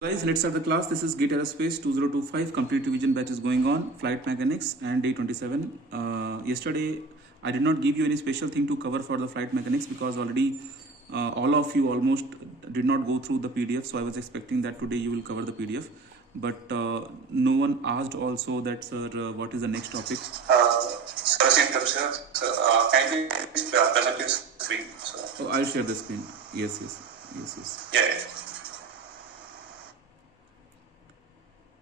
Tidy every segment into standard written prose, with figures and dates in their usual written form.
Guys, let's start the class. This is Gate Aerospace 2025 complete revision batch is going on, flight mechanics and day 27. Yesterday I did not give you any special thing to cover for the flight mechanics because already all of you almost did not go through the PDF, so I was expecting that today you will cover the PDF, but no one asked also that, sir, what is the next topic? Can you present your screen? Oh, I'll share the screen. Yes. Yeah.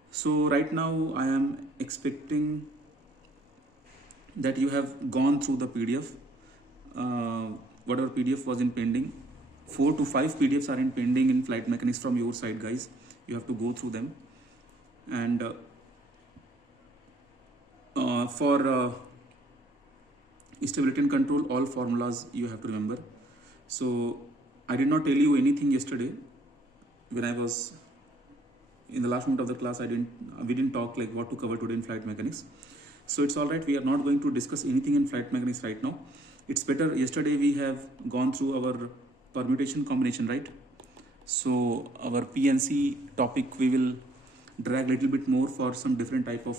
So right now I am expecting that you have gone through the PDF. Whatever PDF was in pending, 4 to 5 PDFs are in pending in flight mechanics from your side, guys. You have to go through them. And for stability and control, all formulas you have to remember. So I did not tell you anything yesterday when I was in the last minute of the class. We didn't talk like what to cover today in flight mechanics. So it's all right. We are not going to discuss anything in flight mechanics right now. It's better. Yesterday we have gone through our permutation combination, right? So our PNC topic we will drag a little bit more for some different type of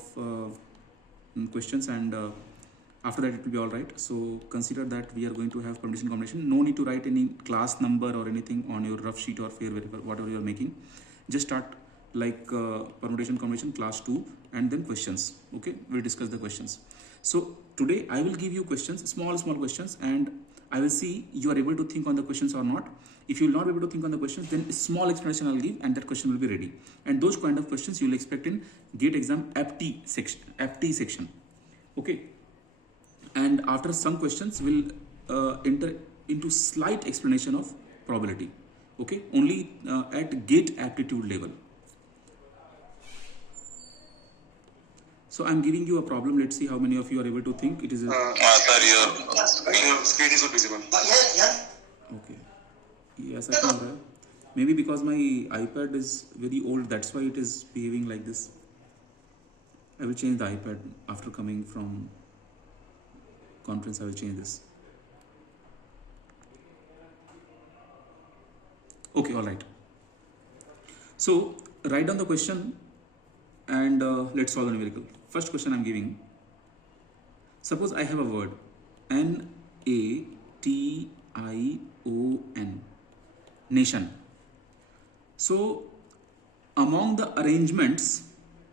questions, and after that it will be all right. So consider that we are going to have permutation combination. No need to write any class number or anything on your rough sheet or fair, whatever you are making. Just start like permutation combination class 2 and then questions. Okay, we'll discuss the questions. So today I will give you questions, small questions, and I will see you are able to think on the questions or not. If you will not be able to think on the questions, then a small explanation I'll give and that question will be ready. And those kind of questions you will expect in GATE exam FT section. Okay, and after some questions we'll enter into slight explanation of probability. Okay, only at GATE aptitude level. So I'm giving you a problem. Let's see how many of you are able to think. It is a Sir, your screen is visible. Okay. Yes, I can. Maybe because my iPad is very old, that's why it is behaving like this. I will change the iPad after coming from conference. I will change this. Okay, all right. So write down the question and let's solve the numerical. First question I'm giving. Suppose I have a word Nation, nation. So among the arrangements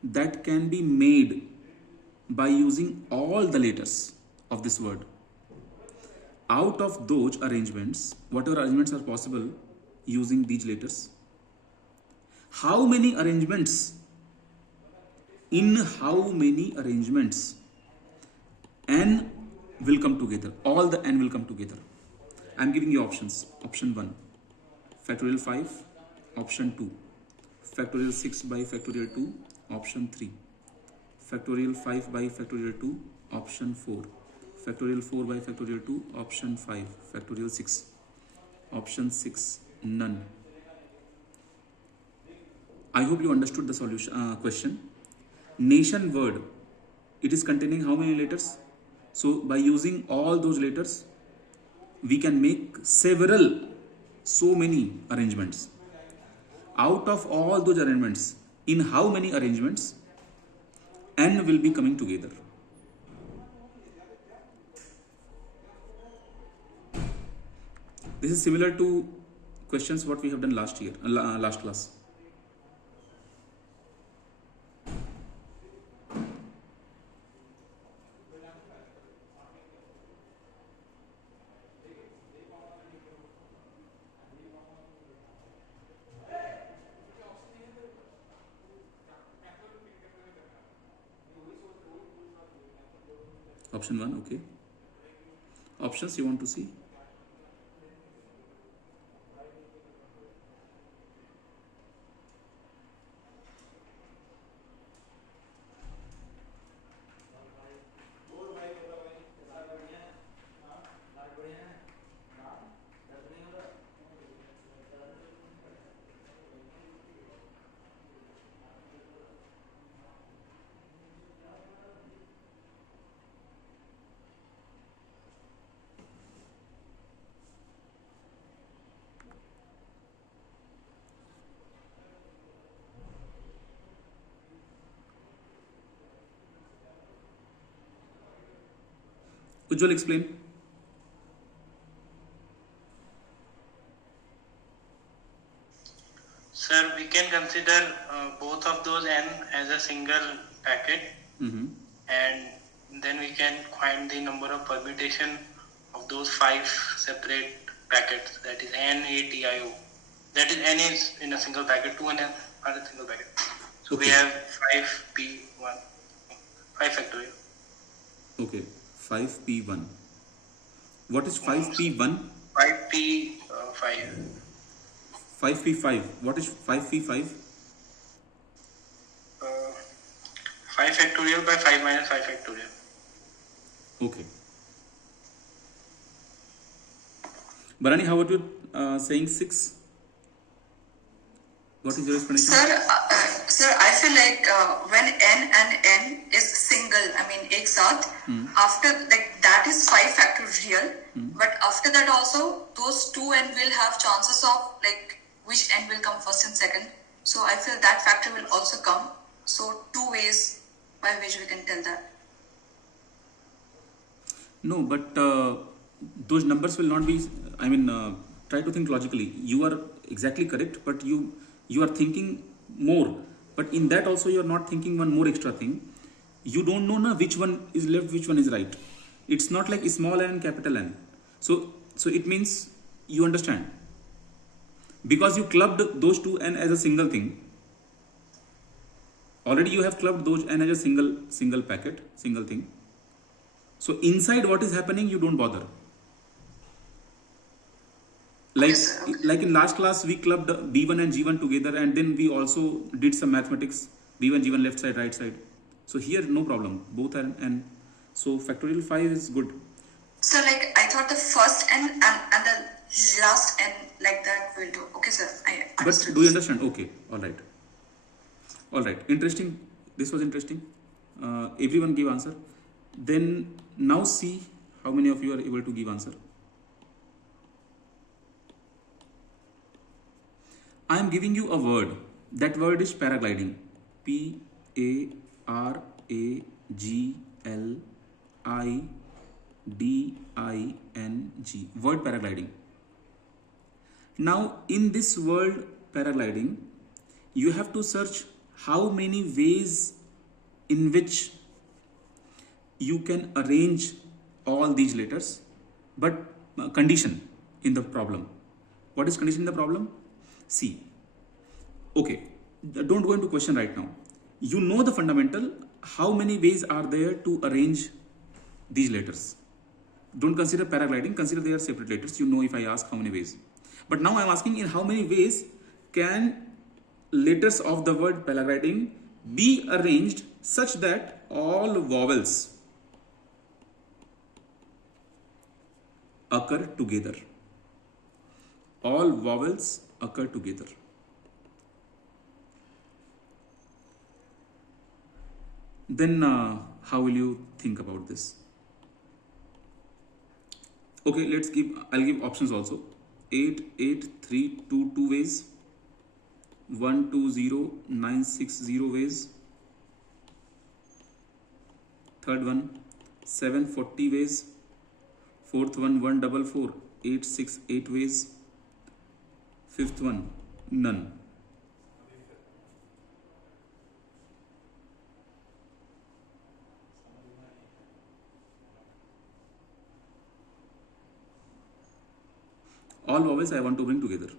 that can be made by using all the letters of this word, out of those arrangements, whatever arrangements are possible using these letters, how many arrangements, in how many arrangements n will come together, all the n will come together. I'm giving you options. Option 1, factorial 5. Option 2, factorial 6 by factorial 2. Option 3, factorial 5 by factorial 2. Option 4, factorial 4 by factorial 2. Option 5, factorial 6. Option 6, none. I hope you understood the solution question. Nation word, it is containing how many letters? So by using all those letters, we can make so many arrangements. Out of all those arrangements, in how many arrangements n will be coming together? This is similar to questions what we have done last class. Option 1, okay. Options you want to see? Ujjwal, explain. Sir, we can consider both of those n as a single packet, and then we can find the number of permutation of those 5 separate packets. That is n, a, t, I, o. That is n is in a single packet, 2 and n are a single packet. So we have 5p1, 5 factorial. Okay, 5p1. What is 5p1? 5p5. 5p5. What is 5p5? 5 factorial by 5 minus 5 factorial. Okay. Barani, how about you saying 6? What is your explanation? Sir, I feel like when n and n is single, I mean एक साथ, after like that is 5 factorial, but after that also those 2n will have chances of like which n will come first and second. So I feel that factor will also come. So 2 ways by which we can tell that. No, but those numbers will not be. I mean, try to think logically. You are exactly correct, but you are thinking more. But in that also you are not thinking one more extra thing. You don't know na which one is left, which one is right. It's not like small n and capital N. So it means you understand. Because you clubbed those two n as a single thing. Already you have clubbed those n as a single packet, single thing. So inside what is happening, you don't bother. Like in last class, we clubbed B1 and G1 together, and then we also did some mathematics. B1, G1, left side, right side. So here, no problem. Both are n. So factorial 5 is good. So like I thought the first n and the last n like that will do. Okay, sir. I understood. But do you understand? Okay. All right. All right. Interesting. This was interesting. Everyone give answer. Then now see how many of you are able to give answer. I am giving you a word. That word is paragliding. P-A-R-A-G-L-I-D-I-N-G. Word paragliding. Now, in this word paragliding, you have to search how many ways in which you can arrange all these letters, but condition in the problem. What is condition in the problem? See, okay, don't go into question right now. You know the fundamental, how many ways are there to arrange these letters. Don't consider paragliding, consider they are separate letters. You know if I ask how many ways. But now I am asking in how many ways can letters of the word paragliding be arranged such that all vowels occur together. All vowels occur together. Then how will you think about this? Okay, I'll give options also. 8, 8, 3, 2, 2 ways. 1, 2, 0, 9, 6, 0 ways. Third one, 7, 40 ways. Fourth one, 1, 4, 4, 8, 6, 8 ways. Fifth one, none. All vowels I want to bring together.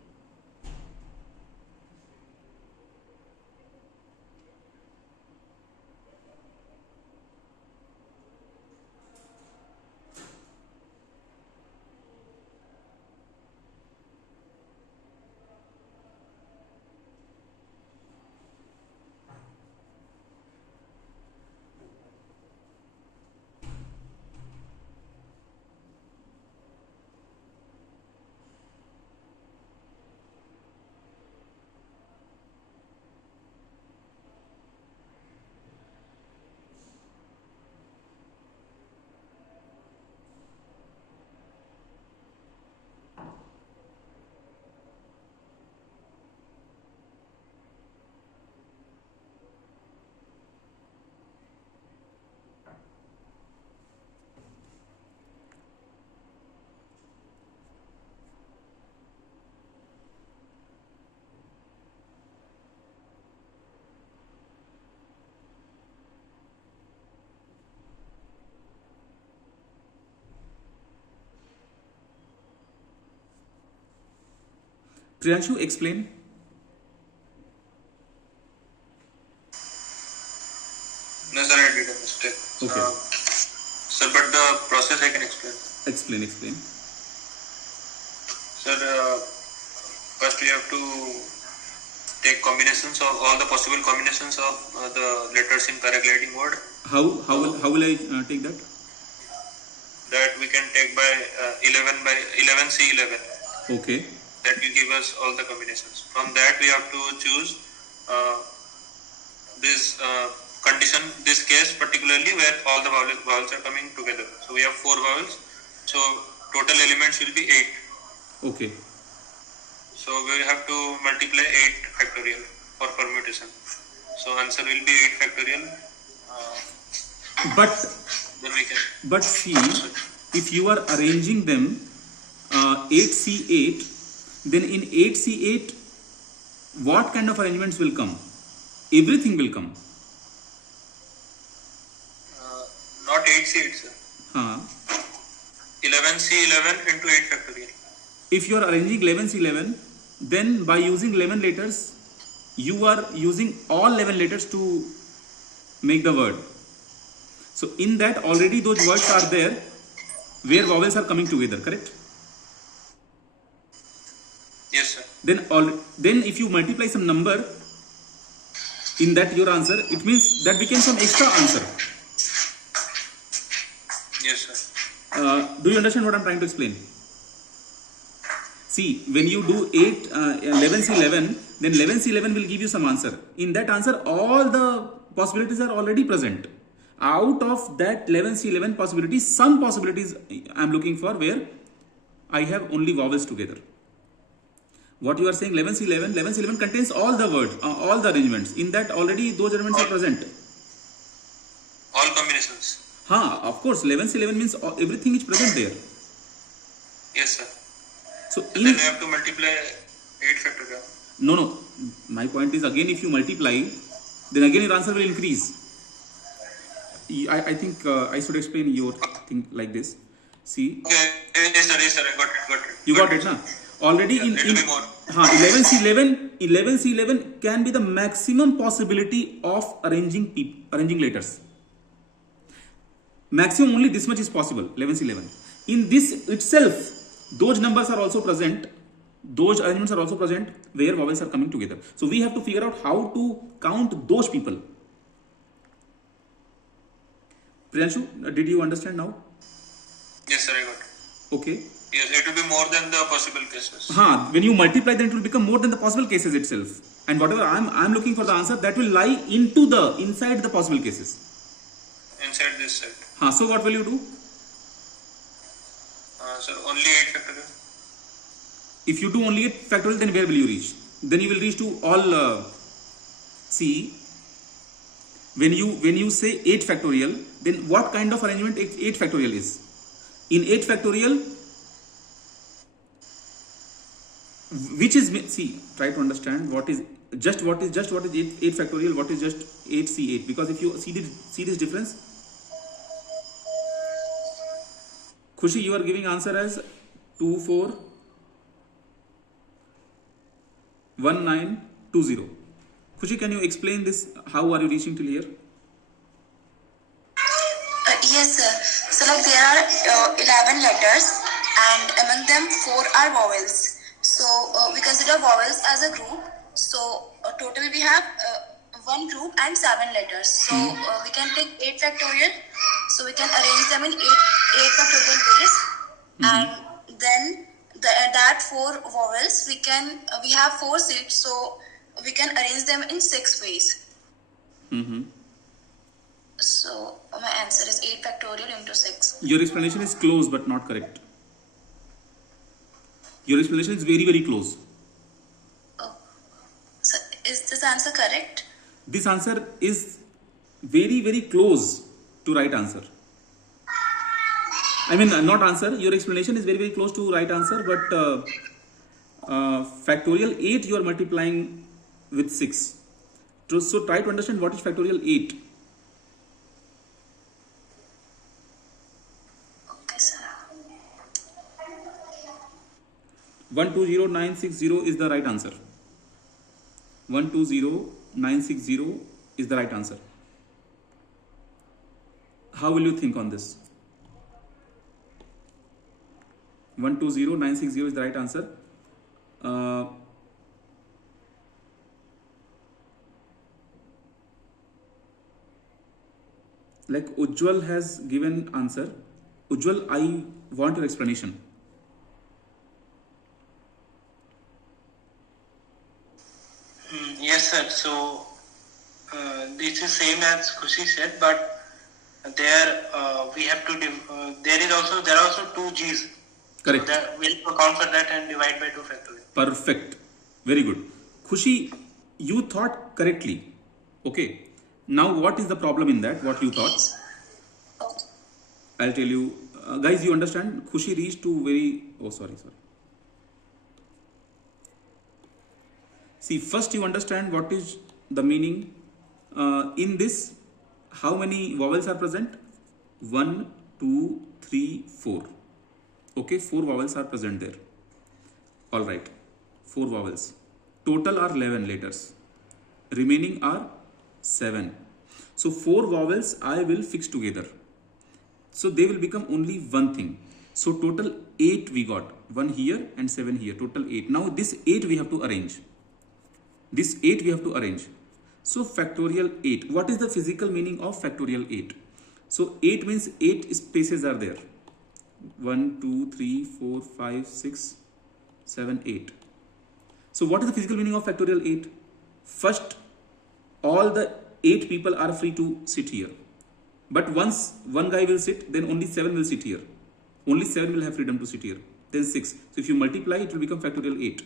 Priyanshu, explain. No, sir, I did a mistake. Okay. Sir, but the process I can explain. Explain. Sir, first we have to take combinations of all the possible combinations of the letters in paragliding word. How will I take that? That we can take by 11C11. Okay. That will give us all the combinations. From that we have to choose this condition, this case particularly where all the vowels are coming together. So we have 4 vowels. So total elements will be 8. Okay. So we have to multiply 8 factorial for permutation. So answer will be 8 factorial. But Then we can. But see, if you are arranging them 8C8, then in 8C8, what kind of arrangements will come? Everything will come. Not 8C8, sir. 11C11 into 8 factorial. If you are arranging 11C11, then by using 11 letters, you are using all 11 letters to make the word. So in that already those words are there where vowels are coming together, correct? Yes, sir. Then if you multiply some number in that your answer, it means that became some extra answer. Yes, sir. Do you understand what I'm trying to explain? See, when you do 11C11, then 11C11 will give you some answer. In that answer, all the possibilities are already present. Out of that 11C11 possibilities, some possibilities I'm looking for where I have only vowels together. What you are saying 11C11 contains all the words, all the arrangements. In that already those arrangements are present. All combinations. Of course, 11C11 means everything is present there. Yes, sir. So Then we have to multiply 8 factorial. No. My point is again, if you multiply, then again your answer will increase. I think I should explain your thing like this. See. Okay. Yes, sir. I got it. You got it, na? Already in 11C11 can be the maximum possibility of arranging letters. Maximum only this much is possible. 11C11. In this itself, those numbers are also present. Those arrangements are also present where vowels are coming together. So we have to figure out how to count those people. Priyanshu, did you understand now? Yes, sir. I got it. Okay. Yes, it will be more than the possible cases. When you multiply, then it will become more than the possible cases itself. And whatever I'm looking for the answer, that will lie inside the possible cases. Inside this set. So what will you do? So only 8 factorial. If you do only 8 factorial, then where will you reach? Then you will reach to all. See, when you say 8 factorial, then what kind of arrangement 8 factorial is? In 8 factorial, which is, see, try to understand what is 8 factorial, what is just 8C8, because if you see this difference. Khushi, you are giving answer as 241920. Khushi, can you explain this? How are you reaching till here? Yes, sir. So like there are 11 letters and among them 4 are vowels. So we consider vowels as a group. So total we have one group and 7 letters. So we can take 8 factorial. So we can arrange them in 8 factorial ways. And then that 4 vowels we have 4 seats. So we can arrange them in 6 ways. So my answer is 8 factorial into 6. Your explanation is close but not correct. Your explanation is very, very close. Oh. So is this answer correct? This answer is very, very close to right answer. I mean, not answer. Your explanation is very, very close to right answer, but factorial 8 you are multiplying with 6. So try to understand what is factorial 8. 120960 is the right answer. 120960 is the right answer. How will you think on this? 120960 is the right answer. Like Ujjwal has given answer. Ujjwal, I want your explanation. Yes, sir. So this is same as Khushi said, but there we have to. There are also two G's. Correct. So that we'll account for that and divide by 2 factorial. Perfect. Very good. Khushi, you thought correctly. Okay. Now what is the problem in that? What you thought? I'll tell you. Guys, you understand? Khushi reached to very... Oh, sorry. See, first you understand what is the meaning. In this, how many vowels are present? 1, 2, 3, 4. Okay, 4 vowels are present there. Alright, 4 vowels. Total are 11 letters. Remaining are 7. So 4 vowels I will fix together. So they will become only one thing. So total 8 we got. 1 here and 7 here. Total 8. Now this 8 we have to arrange. This 8 we have to arrange. So factorial 8. What is the physical meaning of factorial 8? So 8 means 8 spaces are there. 1, 2, 3, 4, 5, 6, 7, 8. So what is the physical meaning of factorial 8? First, all the 8 people are free to sit here. But once one guy will sit, then only 7 will sit here. Only 7 will have freedom to sit here. Then 6. So if you multiply, it will become factorial 8.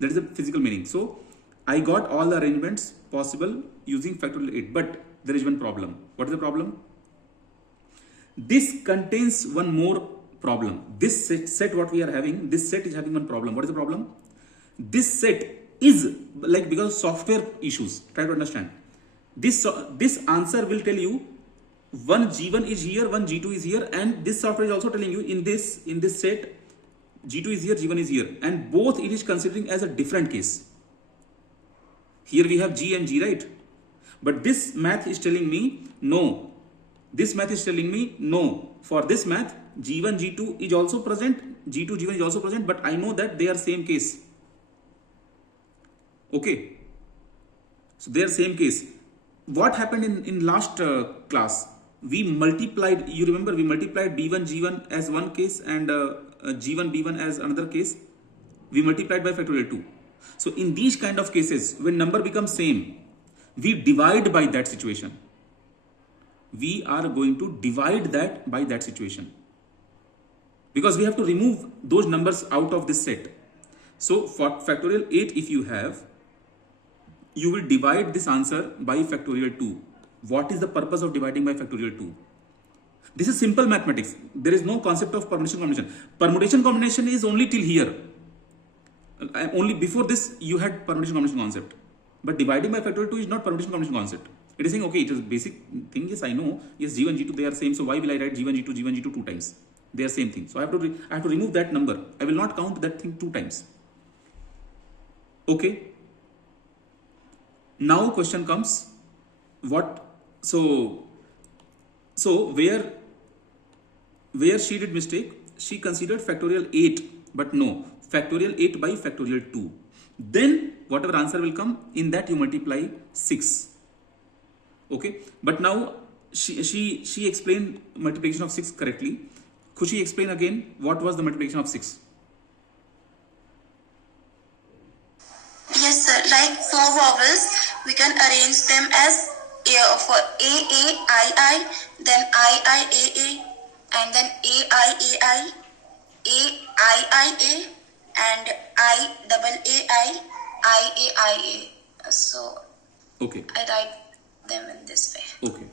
That is the physical meaning. So I got all the arrangements possible using factorial 8. But there is one problem. What is the problem? This contains one more problem. This set what we are having, this set is having one problem. What is the problem? This set is like because of software issues. Try to understand. This answer will tell you one G1 is here, one G2 is here, and this software is also telling you in this set G2 is here, G1 is here, and both it is considering as a different case. Here we have G and G, right? But this math is telling me no. This math is telling me no. For this math, G1, G2 is also present, G2, G1 is also present, but I know that they are same case. Okay. So they are same case. What happened in last class? We multiplied, you remember we multiplied B1, G1 as one case and G1, B1 as another case. We multiplied by factorial 2. So in these kind of cases, when number becomes same, we divide by that situation. We are going to divide that by that situation. Because we have to remove those numbers out of this set. So for factorial 8 if you have, you will divide this answer by factorial 2. What is the purpose of dividing by factorial 2? This is simple mathematics. There is no concept of permutation combination. Permutation combination is only till here. Only before this you had permutation combination concept. But dividing by factorial 2 is not permutation combination concept. It is saying, okay, it is basic thing. Yes, I know. Yes, G1, G2, they are same. So why will I write G1, G2, G1, G2 2 times? They are same thing. So I have to remove that number. I will not count that thing 2 times. Okay. Now question comes, what? So where she did mistake? She considered factorial 8, but no, factorial 8 by factorial 2. Then whatever answer will come, in that you multiply 6. Okay, but now she explained multiplication of 6 correctly. Could she explain again what was the multiplication of 6? Yes, sir. Like 4 vowels, we can arrange them as for A, then I, and then A, A, and I. So Okay. I write them in this way. Okay.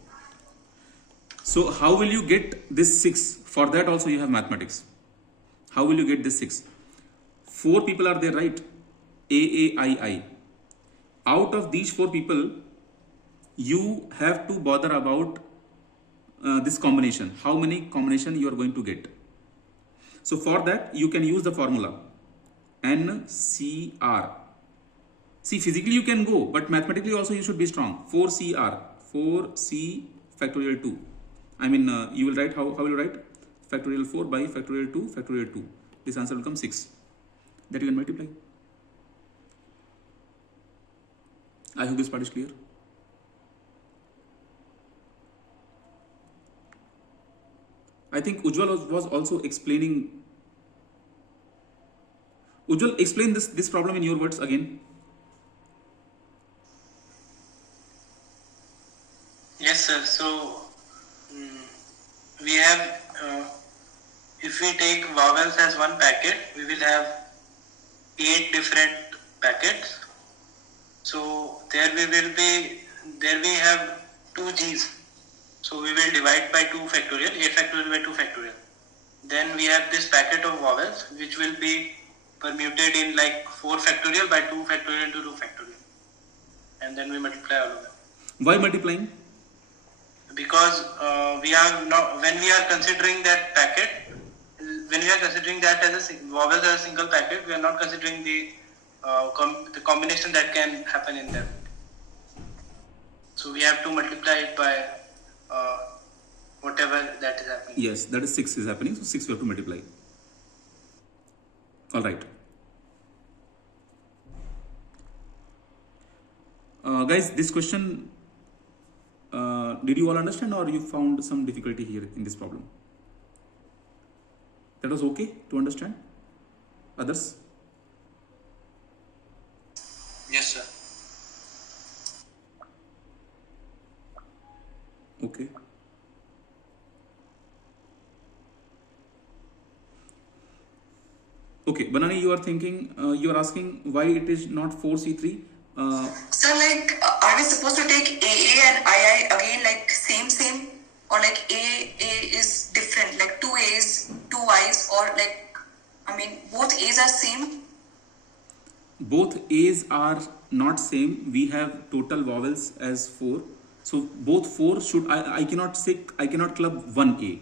So how will you get this 6? For that also you have mathematics. How will you get this 6? 4 people are there, right? I. Out of these 4 people, you have to bother about this combination. How many combination you are going to get? So for that, you can use the formula. 4NCR. See, physically you can go, but mathematically also you should be strong. 4CR, 4C factorial 2. I mean, you will write, how will you write? Factorial 4 by factorial 2, factorial 2. This answer will come 6. That you can multiply. I hope this part is clear. I think Ujjwal was also explaining. Ujjwal, explain this problem in your words again. Yes, sir. So we have, if we take vowels as one packet, we will have 8 different packets. So there we have 2 G's. So we will divide by 2 factorial, 8 factorial by 2 factorial. Then we have this packet of vowels which will be permuted in like 4 factorial by 2 factorial into 2 factorial. And then we multiply all of them. Why multiplying? Because when we are considering that packet, when we are considering that as a vowels as a single packet, we are not considering the combination that can happen in them. So we have to multiply it by whatever that is happening. Yes, that is 6 is happening. So 6 we have to multiply. All right. Guys, this question, did you all understand, or you found some difficulty here in this problem? That was okay to understand? Others? Yes, sir. Okay. Okay, Banani, you are thinking, you are asking why it is not 4C3? So like, are we supposed to take AA and II again like same, or like A is different, like 2 A's, 2 I's, or like, I mean, both A's are same? Both A's are not same. We have total vowels as 4. So both 4 should, I cannot club one A.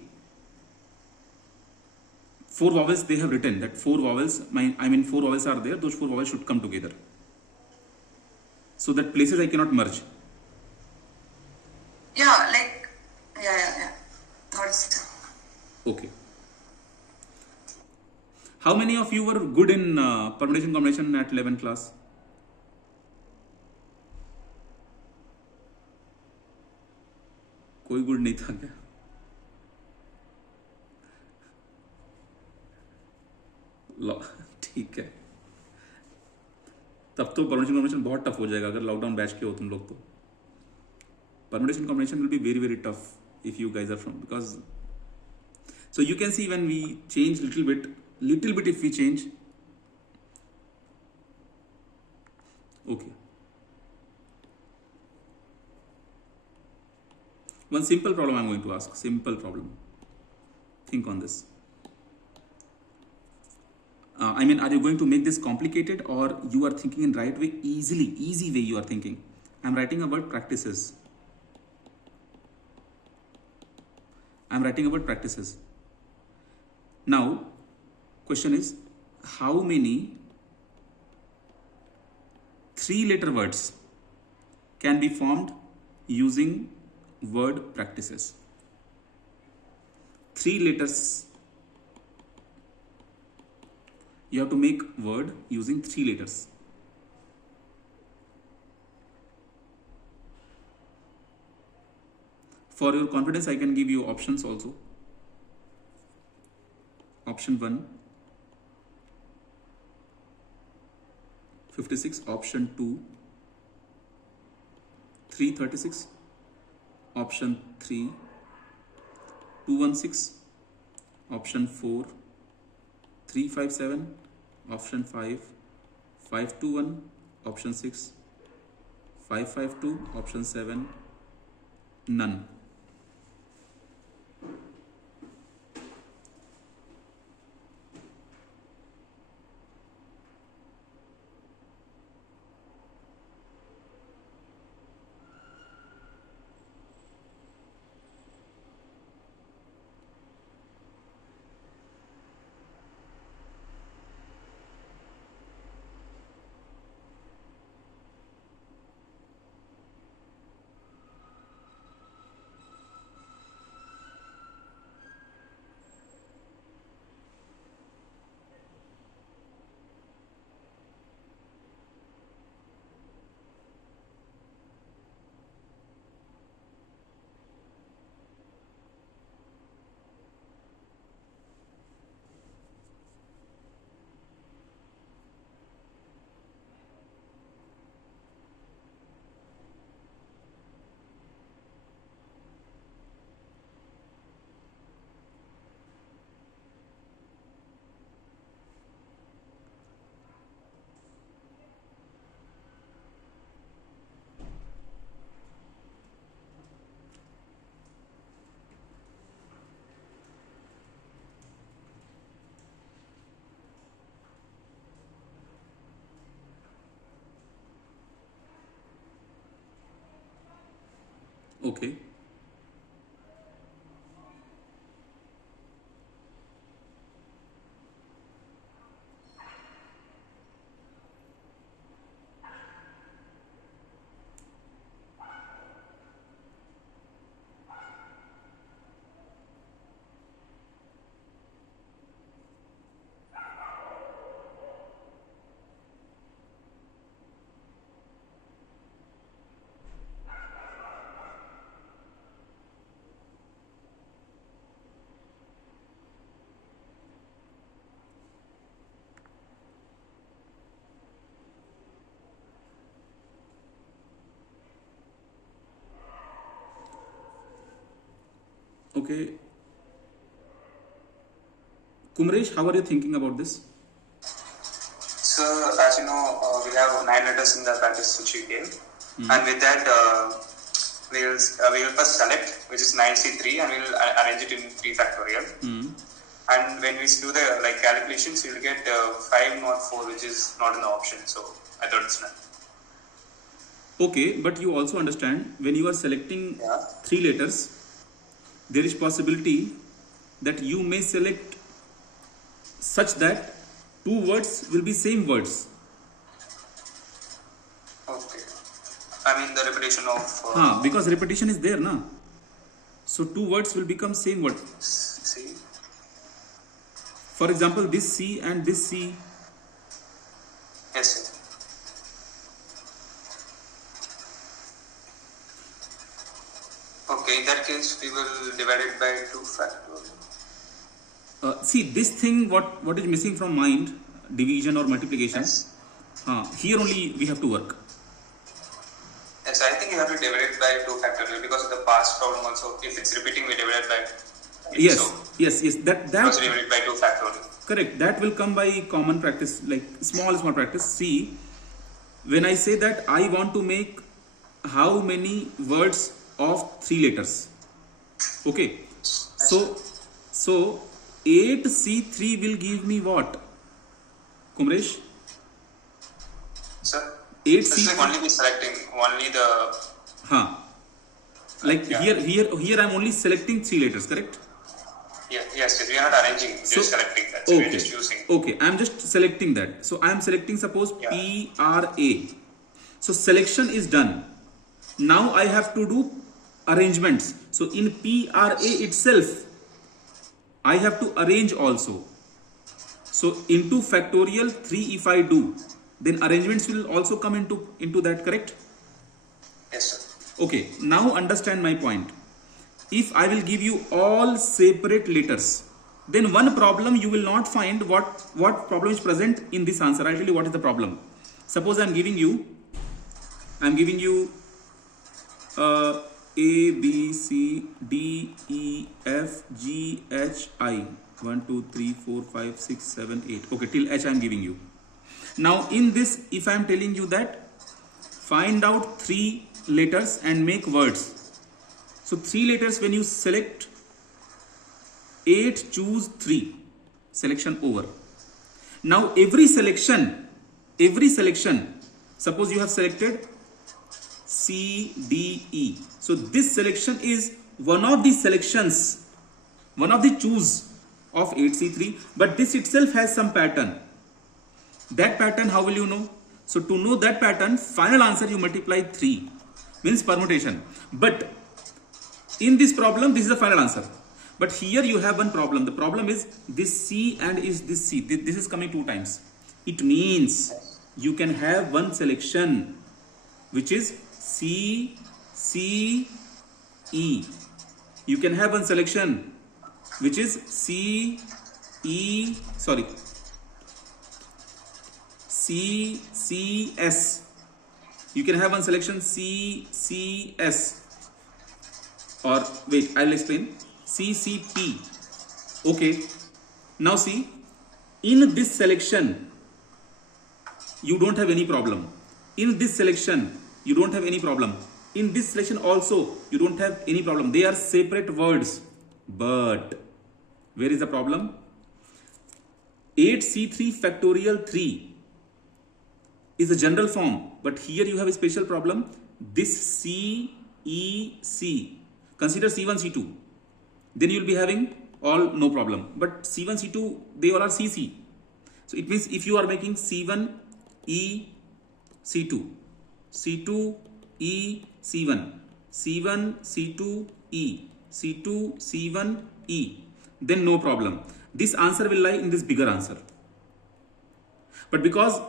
4 vowels they have written, that 4 vowels, 4 vowels are there, those 4 vowels should come together. So that places I cannot merge. Yeah, like, yeah. Got it. Okay. How many of you were good in permutation combination at 11th class? कोई good नहीं था क्या? ठीक है, तब तो permutation combination बहुत tough हो जाएगा अगर लॉकडाउन बैच के हो तुम लोग तो. Permutation combination will be very, very tough if you guys are from, because so you can see when we change little bit if we change. Okay. One simple problem I'm going to ask. Simple problem. Think on this. Are you going to make this complicated, or you are thinking in right way, easy way you are thinking? I'm writing about practices. Now, question is, how many 3-letter words can be formed using word practices? 3 letters. You have to make word using 3 letters. For your confidence, I can give you options also. Option 1, 56. Option 2, 336. Option 3, 216. Option 4, 357. Option 5, 521. Option 6, 552. Option 7, none. Okay. Okay. Kumresh, how are you thinking about this? So, as you know, we have 9 letters in the practice which we gave, and with that, we will first select, which is 9C3, and we will arrange it in 3 factorial. And when we do the calculations, we will get 5 not 4, which is not in the option. So I thought it's not. Okay, but you also understand when you are selecting 3 letters, there is possibility that you may select such that 2 words will be same words. Okay. I mean the repetition of... because repetition is there, na? So 2 words will become same word. C. For example, this C and this C. Yes, sir. Okay, in that case, we will divide it by 2 factorial. See, this thing, what is missing from mind, division or multiplication. Yes. Here only we have to work. Yes, I think you have to divide it by 2 factorial because of the past problem also. If it's repeating, we divide it by... Yes, so yes. That also divide it by 2 factorial. Correct. That will come by common practice, like small practice. See, when I say that I want to make how many words of 3 letters. Okay. So 8C3 will give me what? Kumresh? Sir? 8C3. This is only be selecting only the... Here I am only selecting 3 letters, correct? Yes, we are not arranging, just selecting that. So we are just choosing. Okay, I am just selecting that. So I am selecting, suppose PRA. So selection is done. Now I have to do arrangements. So in PRA itself, I have to arrange also. So into factorial 3 if I do, then arrangements will also come into that, correct? Yes, sir. Okay, now understand my point. If I will give you all separate letters, then one problem you will not find what problem is present in this answer. I'll tell you what is the problem. Suppose I'm giving you A, B, C, D, E, F, G, H, I. 1, 2, 3, 4, 5, 6, 7, 8. Okay, till H I'm giving you. Now in this, if I'm telling you that find out 3 letters and make words. So 3 letters, when you select 8, choose 3. Selection over. Now every selection, suppose you have selected C, D, E. So this selection is one of the selections, one of the choose of 8C3, but this itself has some pattern. That pattern, how will you know? So to know that pattern, final answer you multiply 3, means permutation. But in this problem, this is the final answer. But here you have one problem. The problem is this C and is this C. This is coming 2 times. It means you can have one selection which is C, C, E. You can have one selection which is C, E, sorry, C, C, S. You can have one selection C, C, S. Or wait, I'll explain. CCP. Okay. Now see, in this selection, you don't have any problem. In this selection, you don't have any problem. In this selection also, you don't have any problem. They are separate words. But where is the problem? 8C3 factorial 3 is a general form. But here you have a special problem. This C E, C. Consider C1, C2. Then you will be having all no problem. But C1, C2, they all are CC. So it means if you are making C1, E, C2, C2, E, C1, C1, C2, E, C2, C1, E, then no problem. This answer will lie in this bigger answer. But because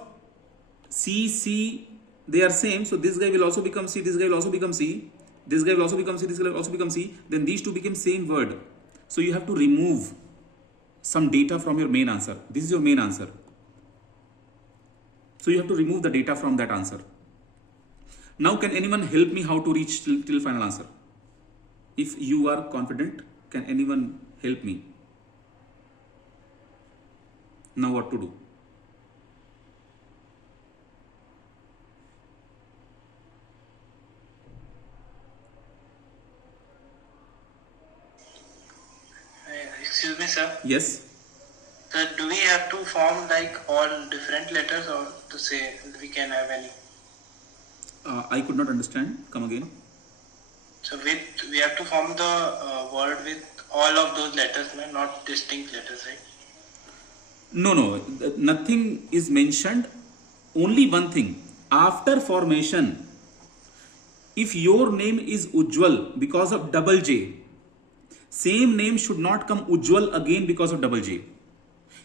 C, C, they are same, so this guy will also become C, this guy will also become C, this guy will also become C, this guy will also become C, then these two become same word. So you have to remove some data from your main answer. This is your main answer. So you have to remove the data from that answer. Now can anyone help me how to reach till final answer? If you are confident, can anyone help me? Now what to do? Excuse me, sir. Yes. So do we have to form like all different letters, or to say we can have any? I could not understand. Come again. So we have to form the word with all of those letters, not distinct letters, right? No. Nothing is mentioned. Only one thing. After formation, if your name is Ujjwal because of double J, same name should not come Ujjwal again because of double J.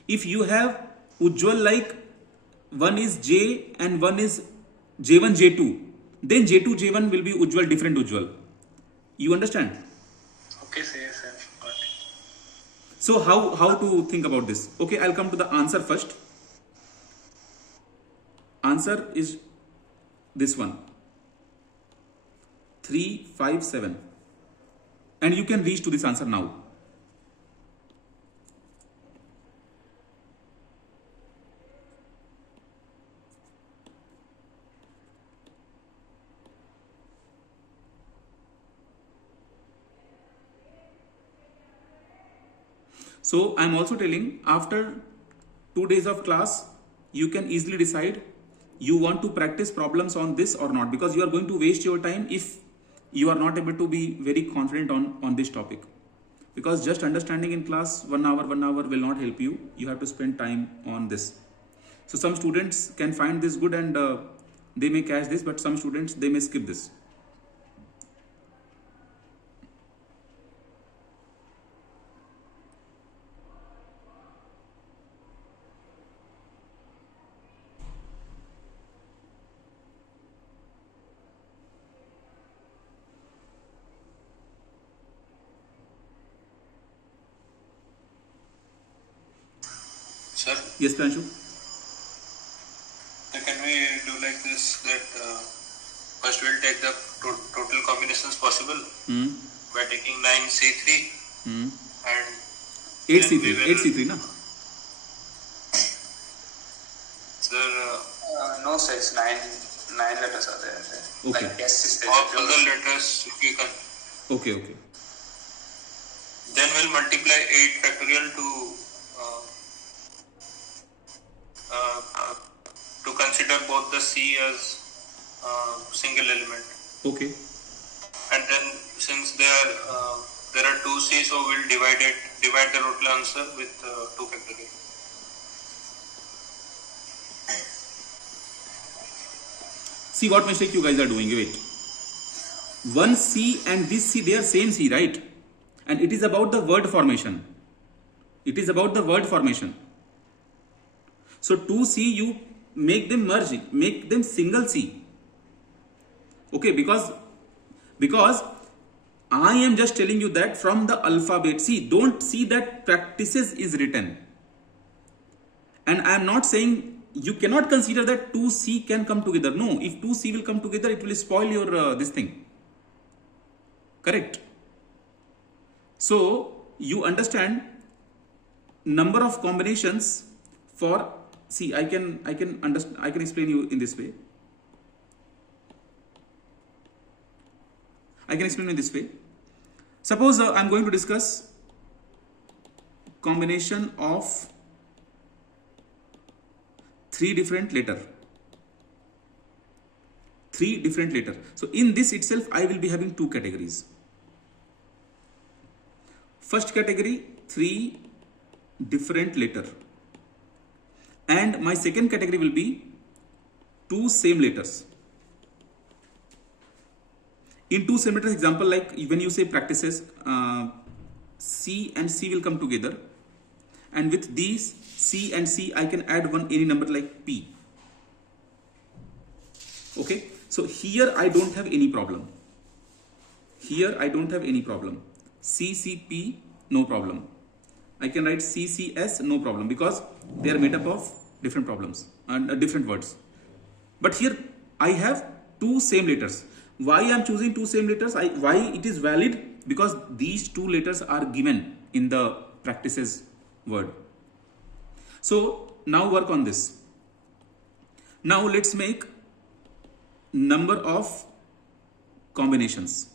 If you have Ujjwal like one is J and one is J1, J2, then J2, J1 will be Ujjwal, different Ujjwal. You understand? Okay, sir. Yes, sir. Got it. So how to think about this? Okay, I'll come to the answer first. Answer is this one. 3, 5, 7. And you can reach to this answer now. So I am also telling, after 2 days of class, you can easily decide you want to practice problems on this or not, because you are going to waste your time if you are not able to be very confident on this topic. Because just understanding in class 1 hour will not help you. You have to spend time on this. So some students can find this good and they may catch this, but some students, they may skip this. Sir, Yes, Pranshu? can we do like this, that first we'll take the total combinations possible by taking 9C3 and 8C3, na? Sir, no, sir, it's nine letters are there. Okay. Like S is there. All the letters we can. Okay. Then we'll multiply 8 factorial to consider both the C as single element. Okay. And then since there are 2 C, so we'll divide the total answer with 2 factorial. See what mistake you guys are doing. Wait. One C and this C, they are same C, right? And it is about the word formation. So 2C, you make them merge, make them single C. Okay, because I am just telling you that from the alphabet. See, don't see that practices is written. And I am not saying you cannot consider that 2C can come together. No, if 2C will come together, it will spoil your this thing. Correct? So you understand number of combinations for. See, I can explain you in this way. Suppose I am going to discuss combination of 3 different letter. 3 different letters. So in this itself, I will be having 2 categories. First category, 3 different letter. And my second category will be 2 same letters. In 2 same letters, example like when you say practices, C and C will come together. And with these C and C, I can add any number like P. Okay, so here I don't have any problem. Here I don't have any problem. CCP, no problem. I can write CCS, no problem, because they are made up of different problems and different words. But here I have 2 same letters. Why I am choosing 2 same letters? Why it is valid? Because these 2 letters are given in the practices word. So now work on this. Now let's make number of combinations.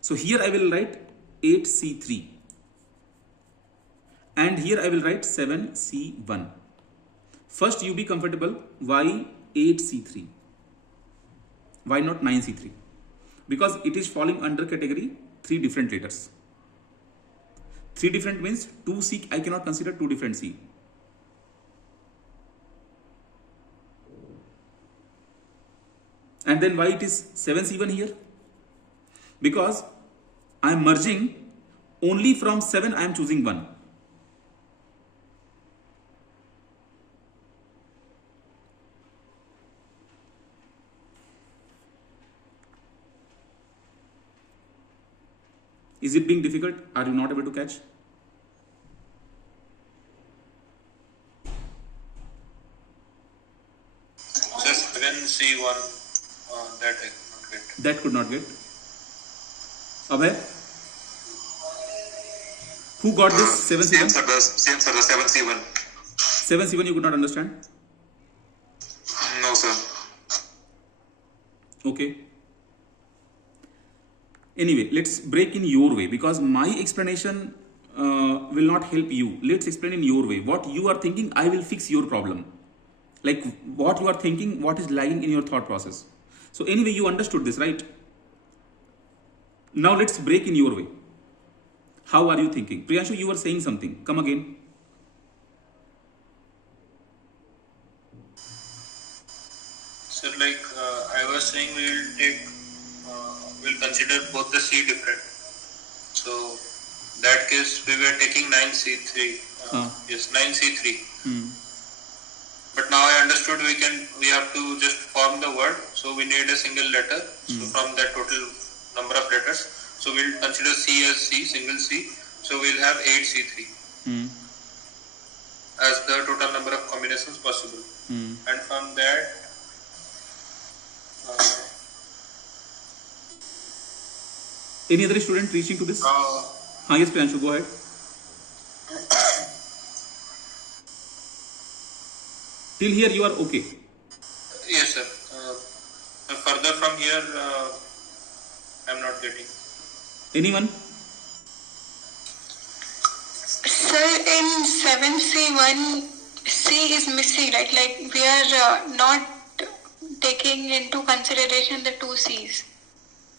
So here I will write 8C3 and here I will write 7C1. First you be comfortable. Why 8C3? Why not 9C3? Because it is falling under category 3 different letters. 3 different means 2C, I cannot consider 2 different C. And then why it is 7C1 here? Because I am merging only from 7, I am choosing 1. Is it being difficult? Are you not able to catch? Just when C1, that I could not get. That could not get. Abhay? Who got this 7C1? Same sir, the 7C1. 7C1 you could not understand? No sir. Okay. Anyway, let's break in your way, because my explanation will not help you. Let's explain in your way. What you are thinking, I will fix your problem. Like what you are thinking, what is lagging in your thought process. So anyway, you understood this, right? Now let's break in your way. How are you thinking? Priyanshu, you were saying something. Come again. So like I was saying, we'll consider both the C different. So that case we were taking 9C3. Yes, 9C3. But now I understood we have to just form the word. So we need a single letter. So from that total number of letters, so we'll consider C as C, single C. So we'll have 8C3 as the total number of combinations possible. And from that, any other student reaching to this? Yes, Priyanshu, go ahead. Till here you are okay? Yes, sir. Further from here, I am not getting. Anyone? Sir, in 7C1, C is missing, right? Like we are not taking into consideration the 2 C's.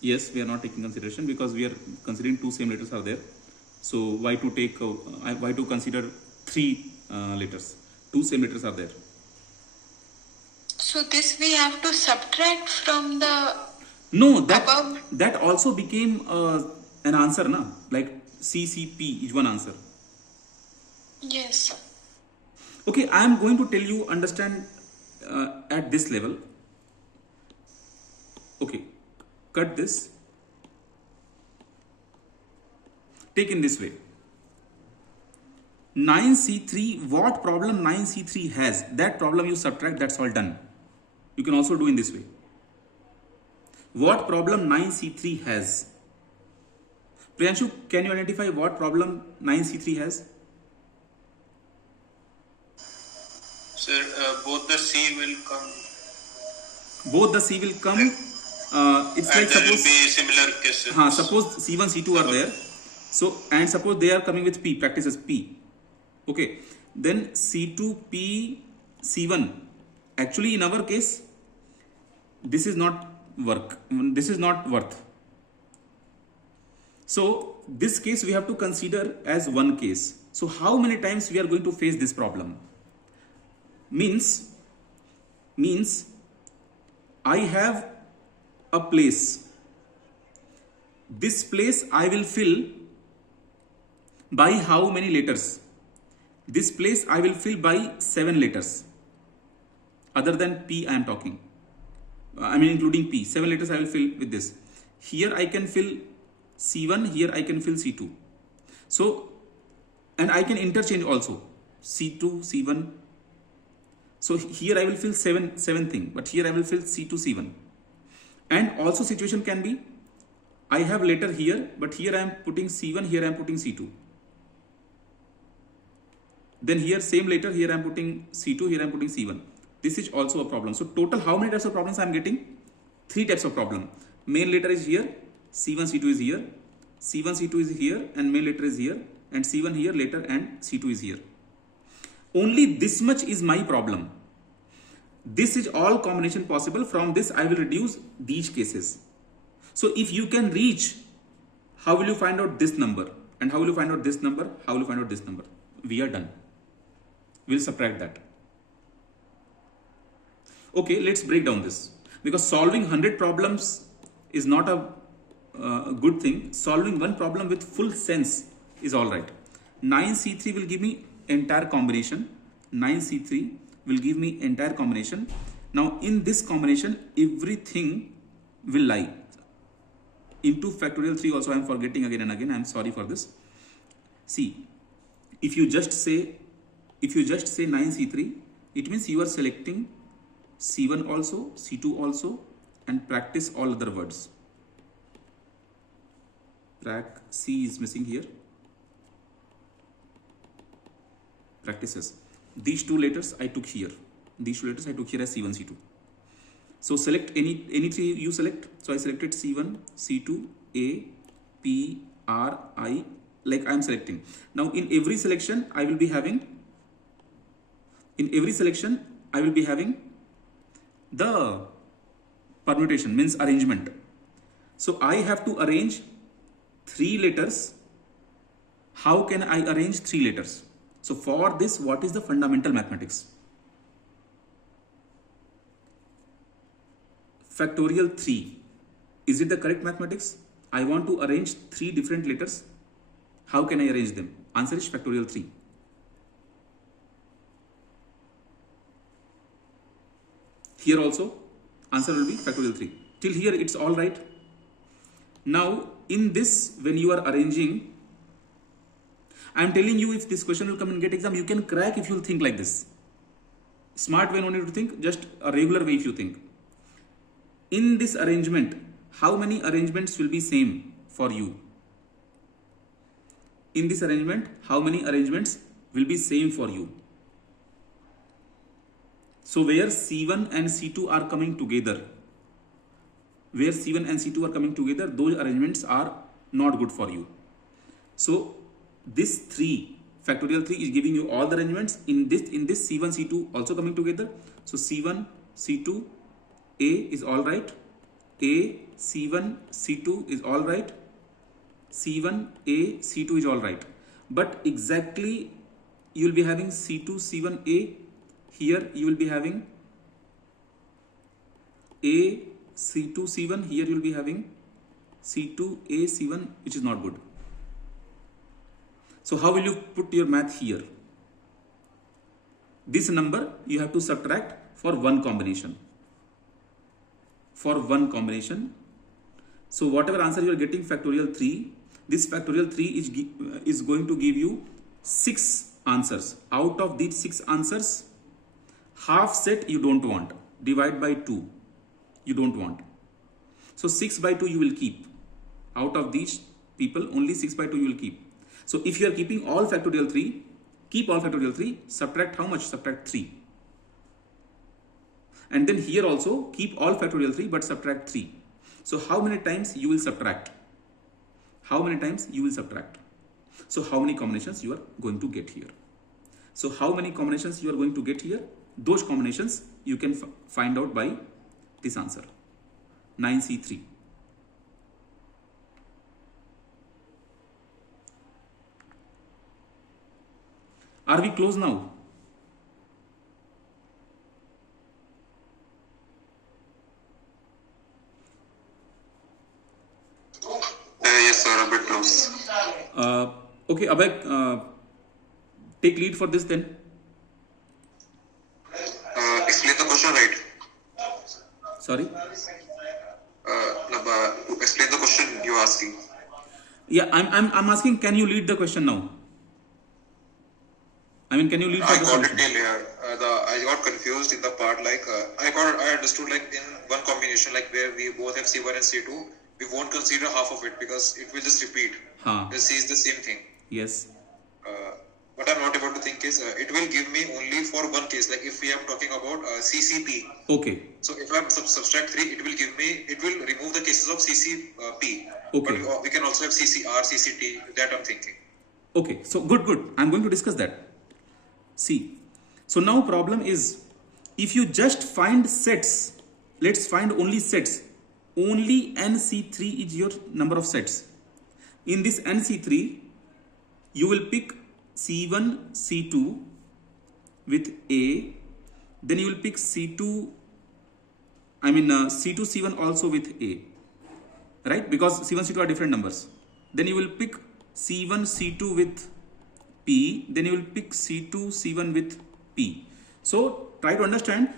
Yes, we are not taking consideration because we are considering 2 same letters are there. So why to consider 3 letters? 2 same letters are there. So this we have to subtract from the No, above. that also became an answer, na? Like CCP is one answer. Yes. Okay, I am going to tell you, understand at this level. Okay, cut this. Take in this way. 9C3, what problem 9C3 has, that problem you subtract, that's all done. You can also do in this way. What problem 9C3 has? Priyanshu, can you identify what problem 9C3 has? Sir, both the C will come. Both the C will come. It's And like there will suppose. be similar cases. Suppose C1, C2 are there. So, and suppose they are coming with P, practice as P. Okay. Then C2, P, C1. Actually, in our case, this is not this is not worth. So this case we have to consider as one case. So how many times we are going to face this problem? Means I have a place. This place I will fill by how many letters? This place I will fill by 7 letters. Other than P I am talking. I mean including P. 7 letters I will fill with this. Here I can fill C1, here I can fill C2. So, and I can interchange also. C2, C1. So here I will fill 7 thing, but here I will fill C2, C1. And also situation can be, I have letter here, but here I am putting C1, here I am putting C2. Then here same letter, here I am putting C2, here I am putting C1. This is also a problem. So total how many types of problems I am getting? 3 types of problem. Main letter is here, C1, C2 is here, C1, C2 is here, and main letter is here, and C1 here, letter, and C2 is here. Only this much is my problem. This is all combination possible. From this I will reduce these cases. So if you can reach, how will you find out this number? And how will you find out this number? How will you find out this number? We are done. We'll subtract that. Okay, let's break down this. Because solving 100 problems is not a good thing. Solving one problem with full sense is alright. 9C3 will give me entire combination. 9C3 will give me entire combination. Now in this combination, everything will lie. Into factorial 3 also I am forgetting again and again. I am sorry for this. See, if you just say 9C3, it means you are selecting C1 also, C2 also, and practice all other words. C is missing here. Practices. These 2 letters I took here. These 2 letters I took here as C1, C2. So select any 3 you select. So I selected C1, C2, A, P, R, I, like I am selecting. Now in every selection I will be having the permutation, means arrangement. So I have to arrange 3 letters. How can I arrange 3 letters? So for this, what is the fundamental mathematics? Factorial 3. Is it the correct mathematics? I want to arrange 3 different letters. How can I arrange them? Answer is factorial 3. Here also, answer will be factorial 3. Till here it's all right. Now in this, when you are arranging, I am telling you, if this question will come in GATE exam, you can crack if you think like this. Smart way no need to think, just a regular way if you think. In this arrangement, how many arrangements will be same for you? In this arrangement, how many arrangements will be same for you? So where C1 and C2 are coming together, those arrangements are not good for you. So this 3, factorial 3 is giving you all the arrangements. In this C1, C2 also coming together. So C1, C2, A is all right. A, C1, C2 is all right. C1, A, C2 is all right. But exactly you will be having C2, C1, A. Here you will be having A, C2, C1. Here you will be having C2, A, C1, which is not good. So how will you put your math here? This number you have to subtract for one combination. For one combination. So whatever answer you are getting, factorial 3, this factorial 3 is going to give you 6 answers. Out of these 6 answers, half set you don't want. Divide by 2 you don't want. So 6 by 2 you will keep. Out of these people, only 6 by 2 you will keep. So if you are keeping all factorial 3, keep all factorial 3, subtract how much? Subtract 3. And then here also keep all factorial 3 but subtract 3. So how many times you will subtract? How many times you will subtract? So how many combinations you are going to get here? So how many combinations you are going to get here? Those combinations you can find out by this answer. 9C3. Are we close now? Yes, sir, a bit close. Okay, Abhay, take lead for this then. Explain the question right. Sorry? Explain the question you're asking. Yeah, I'm asking, can you lead the question now? I mean, can you lead for I the got solution? it till here. I got confused in the part I understood in one combination where we both have C1 and C2, we won't consider half of it because it will just repeat. The C is the same thing. Yes. What I'm not able to think is it will give me only for one case. If we are talking about CCP. Okay. So if I subtract 3, it will remove the cases of CCP. Okay. But we can also have CCR, CCT. That I'm thinking. Okay. So good. I'm going to discuss that. See. So now problem is, if you just find sets, let's find only sets. Only NC3 is your number of sets. In this NC3, you will pick C1, C2 with A. Then you will pick C2, C2, C1 also with A. Right? Because C1, C2 are different numbers. Then you will pick C1, C2 with P. Then you will pick C2, C1 with P. So try to understand,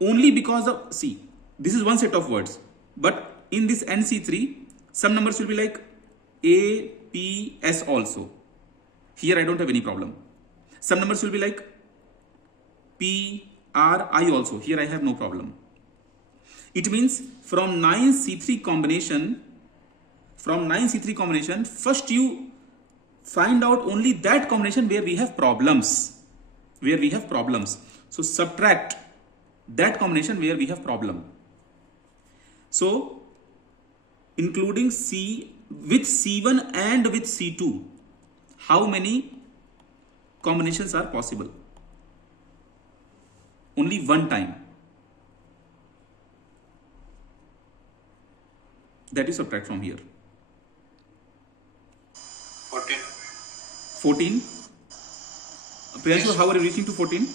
only because of, see, this is one set of words. But in this NC3, some numbers will be like A, P, S also. Here I don't have any problem. Some numbers will be like P, R, I also. Here I have no problem. It means from 9C3 combination, first you find out only that combination where we have problems. So subtract that combination where we have problem. So including C with C1 and with C2, how many combinations are possible? Only one time. That is subtract from here. 14. Priyanshu, how are you reaching to 14?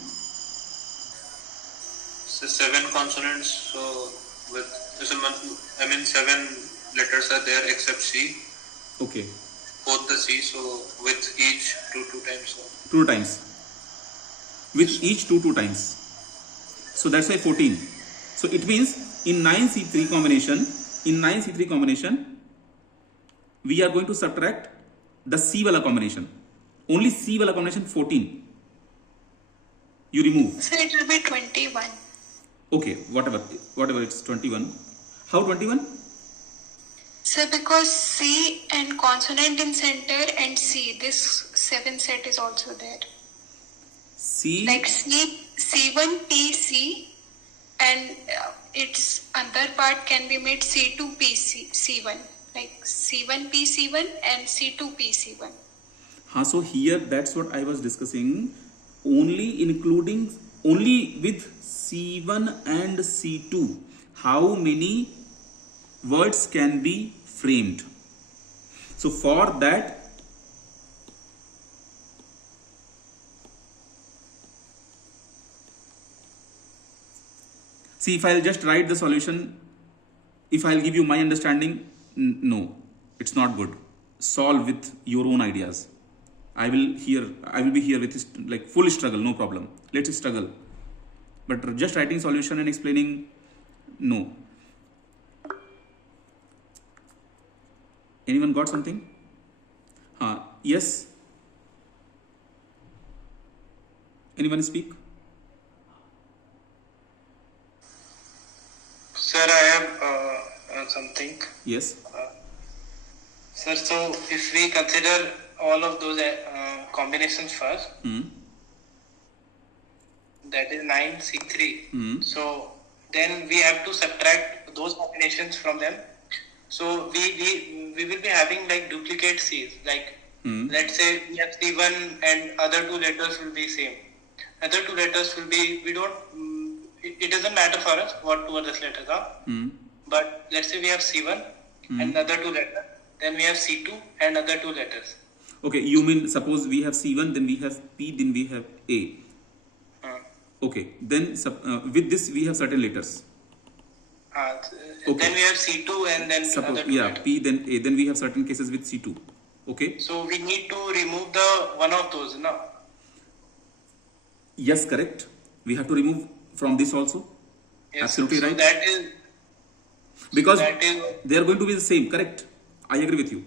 So 7 consonants. So with 7 letters are there except C. Okay. Both the C. So with each two times. 2 times. With each 2 times. So that's why 14. So it means in 9C3 combination, we are going to subtract the C wala combination. Only C wala combination 14. You remove. So it will be 21. Okay, whatever it's 21. How 21? So because C and consonant in center and C, this 7 set is also there. C. Like C1 P C, and its other part can be made C2 P C1. Like C1 P C1 and C2 P C1. So here that's what I was discussing. Only with C1 and C2, how many words can be framed? So for that, see, if I'll just write the solution, if I'll give you my understanding, no, it's not good. Solve with your own ideas. I will be here with full struggle, no problem. Let's struggle. But just writing solution and explaining, no. Anyone got something? Yes? Anyone speak? Sir, I have something. Yes. Sir, so if we consider all of those combinations first, that is 9C3. So then we have to subtract those combinations from them. So we will be having duplicate C's. Let's say we have C1 and other 2 letters will be same. Other 2 letters will be, it doesn't matter for us what two other letters are. But let's say we have C1 and another two letters. Then we have C2 and other two letters. Okay, you mean suppose we have C1, then we have P, then we have A. Okay, then with this we have certain letters. Then we have C2 and then other two letters. P, then A. Then we have certain cases with C2. Okay. So we need to remove the one of those, no? Yes, correct. We have to remove from this also. Yes, Absolutely so right. That is because they are going to be the same, correct? I agree with you.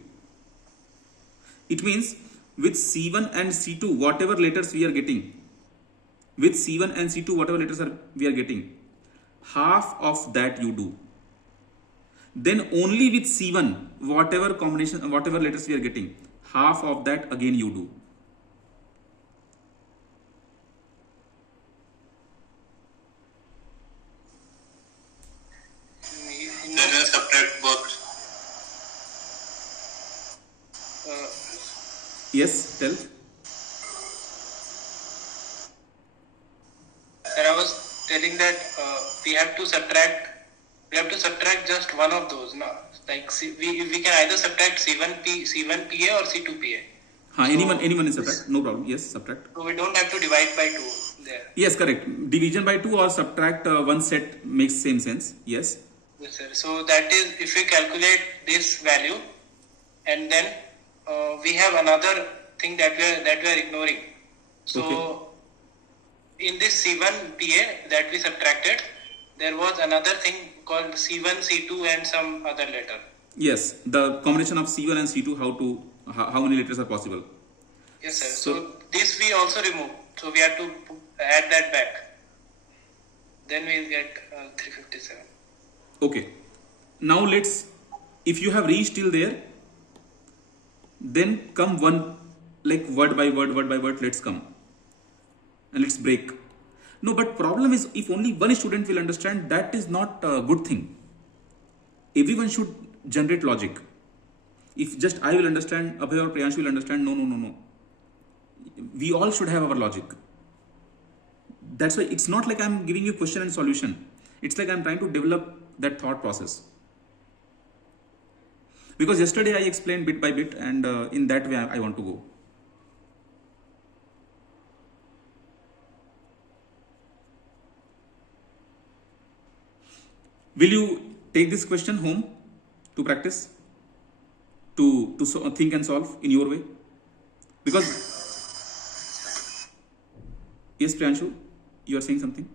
It means with C1 and C2, whatever letters we are getting, with C1 and C2, whatever letters we are getting, half of that you do. Then only with C1, whatever combination, whatever letters we are getting, half of that again you do. Then we subtract both. Yes, tell. Sir, I was telling that we have to subtract just one of those, no? Like we can either subtract C1PA or C2PA. Anyone is subtract, no problem. Yes, subtract. So we don't have to divide by 2 there. Yes, correct. Division by 2 or subtract one set makes same sense. Yes. Yes, sir. So that is if we calculate this value, and then we have another thing that we are ignoring. So in this C1PA that we subtracted, there was another thing called C1, C2 and some other letter. Yes, the combination of C1 and C2, how many letters are possible? Yes, sir. So this we also remove. So we have to add that back. Then we will get 357. Okay. Now if you have reached till there, then come one, like word by word, let's come. And let's break. No, but problem is if only one student will understand, that is not a good thing. Everyone should generate logic. If just I will understand, Abhay or Priyanshu will understand, no. We all should have our logic. That's why it's not like I'm giving you question and solution. It's like I'm trying to develop that thought process. Because yesterday I explained bit by bit, and in that way I want to go. Will you take this question home to practice? To think and solve in your way? Because, yes, Priyanshu, you are saying something?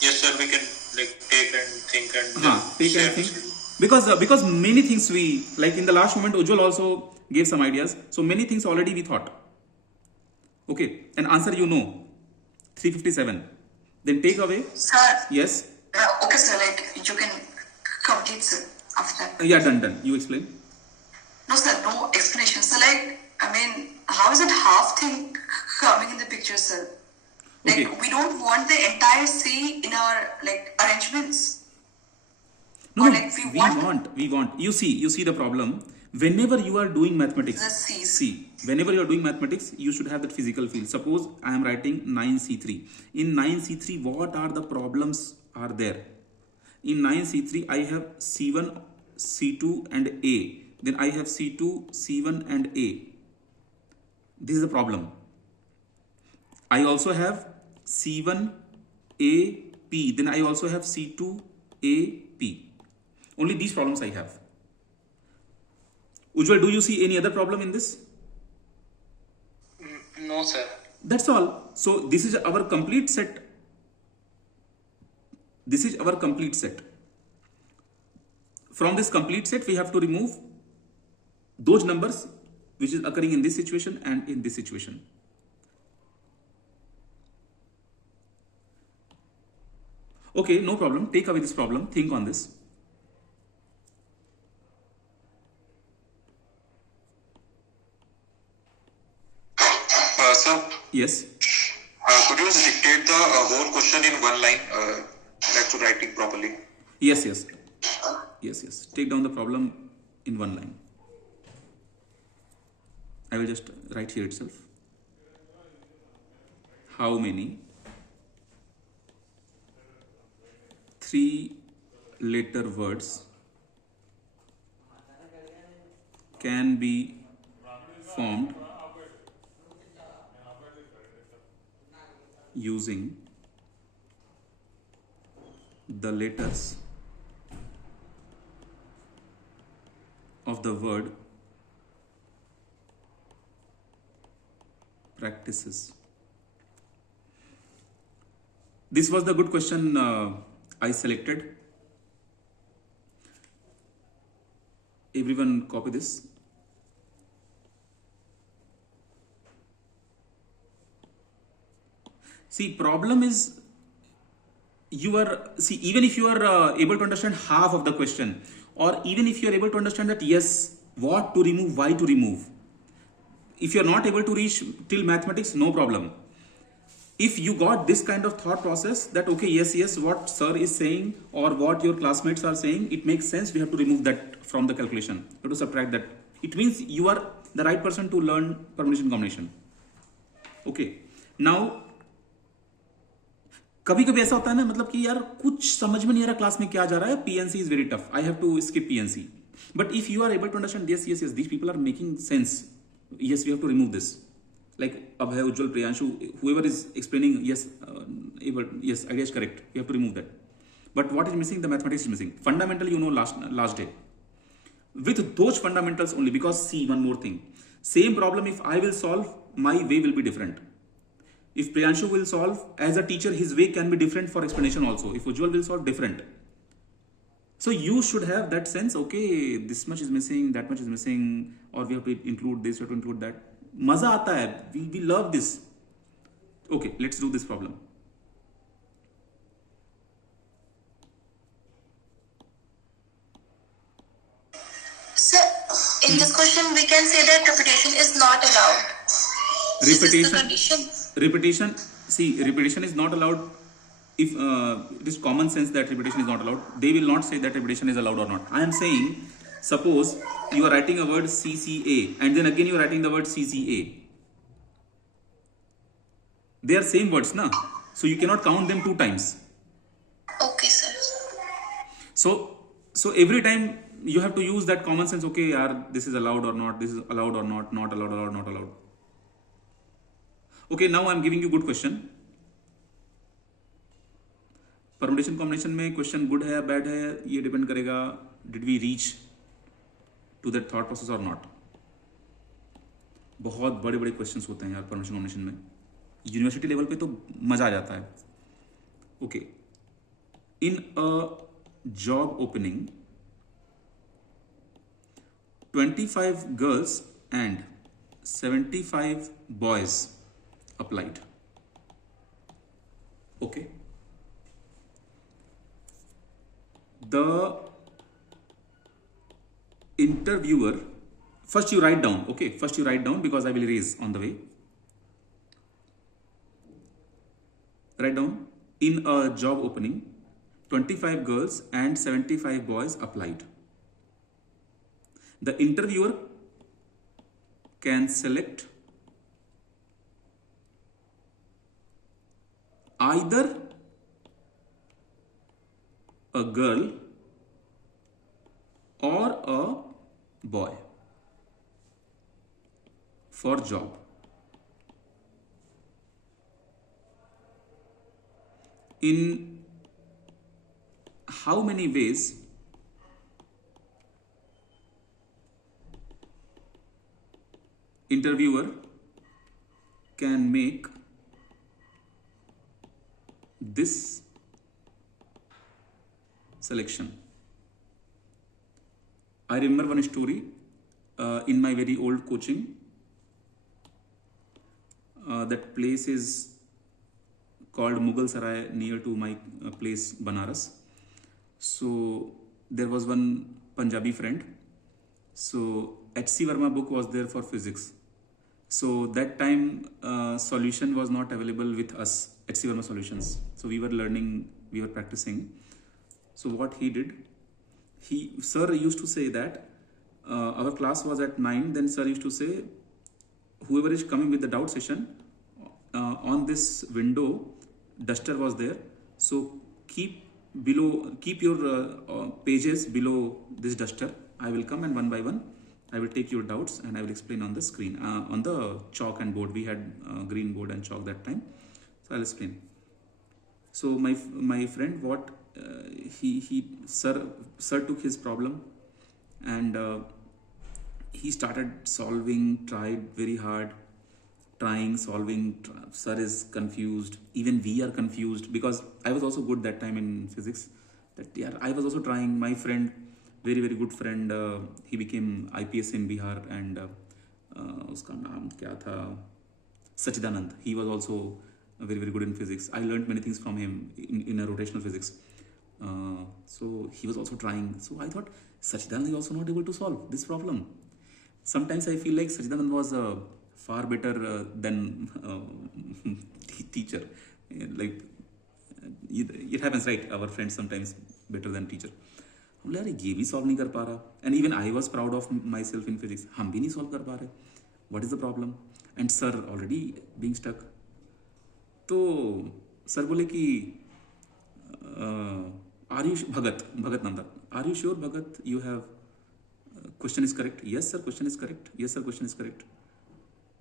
Yes, sir, we can take and think and take and think. Because many things we, like in the last moment, Ujjwal also gave some ideas. So many things already we thought. Okay, and answer 357. Then take away. Sir. Yes. Okay, sir, you can complete, sir, after that. Yeah, done. You explain. No, sir, no explanation. So, how is it half thing coming in the picture, sir? Okay. We don't want the entire C in our, arrangements. No, we want. You see the problem. Whenever you are doing mathematics, whenever you are doing mathematics, you should have that physical feel. Suppose I am writing 9C3. In 9C3, what are the problems are there? In 9C3, I have C1, C2 and A. Then I have C2, C1 and A. This is the problem. I also have C1, A, P. Then I also have C2, A, P. Only these problems I have. Ujjwal, do you see any other problem in this? No, sir. That's all. So this is our complete set. From this complete set, we have to remove those numbers which is occurring in this situation and in this situation. Okay, no problem. Take away this problem. Think on this. Sir? Yes. Could you dictate the whole question in one line, like to write it properly? Yes. Take down the problem in one line. I will just write here itself. How many 3-letter words can be formed using the letters of the word practices. This was the good question I selected. Everyone copy this. See, problem is even if you are able to understand half of the question, or even if you are able to understand that yes, what to remove, why to remove, if you are not able to reach till mathematics, no problem. If you got this kind of thought process that okay, yes, what sir is saying or what your classmates are saying, it makes sense, we have to remove that from the calculation, we have to subtract that, it means you are the right person to learn permutation combination. Okay, now कभी कभी ऐसा होता है ना, मतलब कि यार कुछ समझ में नहीं आ रहा क्लास में क्या जा रहा है, PNC is very tough, I have to skip PNC. But if you are able to understand yes, these people are making sense, yes, we have to remove this. Like Abhay, Ujjwal, Priyanshu, whoever is explaining, yes, idea is correct, you have to remove that. But what is missing? The mathematics is missing. Fundamentally, you know, last day. With those fundamentals only, because see, one more thing. Same problem, if I will solve, my way will be different. If Priyanshu will solve, as a teacher, his way can be different for explanation also. If Ujjwal will solve, different. So you should have that sense, okay, this much is missing, that much is missing, or we have to include this, we have to include that. Maza aata hai, we love this. Okay, let's do this problem. So, in this question, we can say that repetition is not allowed. Repetition, see, repetition is not allowed. If it is common sense that repetition is not allowed, they will not say that repetition is allowed or not. I am saying, suppose you are writing a word CCA and then again you are writing the word CCA. They are same words, na? So you cannot count them 2 times. Okay, sir. So every time you have to use that common sense, okay, yaar, this is allowed or not, this is allowed or not allowed, not allowed. Okay, now I am giving you good question. Permutation combination में question good है या bad है, ये depend करेगा did we reach to that thought process और not. बहुत बड़े बड़े क्वेश्चंस होते हैं यार परमुटेशन कॉम्बिनेशन में, यूनिवर्सिटी लेवल पे तो मजा आ जाता है. Okay, in a job opening 25 girls and 75 boys applied. Okay, the interviewer, first you write down, okay, first you write down because I will erase on the way. Write down, in a job opening 25 girls and 75 boys applied. The interviewer can select either a girl or a boy for job. In how many ways interviewer can make this selection? I remember one story in my very old coaching. That place is called Mughal Sarai, near to my place Banaras. So there was one Punjabi friend. So H.C. Verma book was there for physics. So that time solution was not available with us, H.C. Verma solutions. So we were learning, we were practicing. So what he did, sir used to say that our class was at 9, then sir used to say, whoever is coming with the doubt session, on this window, duster was there. So keep below, keep your pages below this duster. I will come and one by one I will take your doubts and I will explain on the screen, on the chalk and board. We had green board and chalk that time, so I'll explain. So my friend, what sir took his problem and he started solving, tried very hard, trying, solving. Sir is confused, even we are confused, because I was also good that time in physics, that yeah, I was also trying. My friend, very very good friend, he became IPS in Bihar, and uska naam kya tha, Sachidanand, he was also very very good in physics. I learned many things from him in a rotational physics. So he was also trying. So I thought Sachidanand is also not able to solve this problem. Sometimes I feel like Sachidanand was far better than teacher. Like it happens, right? Our friends sometimes better than teacher. हम बोले यार ये भी solve नहीं कर पा रहा. And even I was proud of myself in physics. हम भी नहीं solve कर पा रहे. What is the problem? And sir already being stuck. तो सर बोले कि are you Bhagat Nanda, are you sure Bhagat you have question is correct? Yes sir question is correct, yes sir question is correct.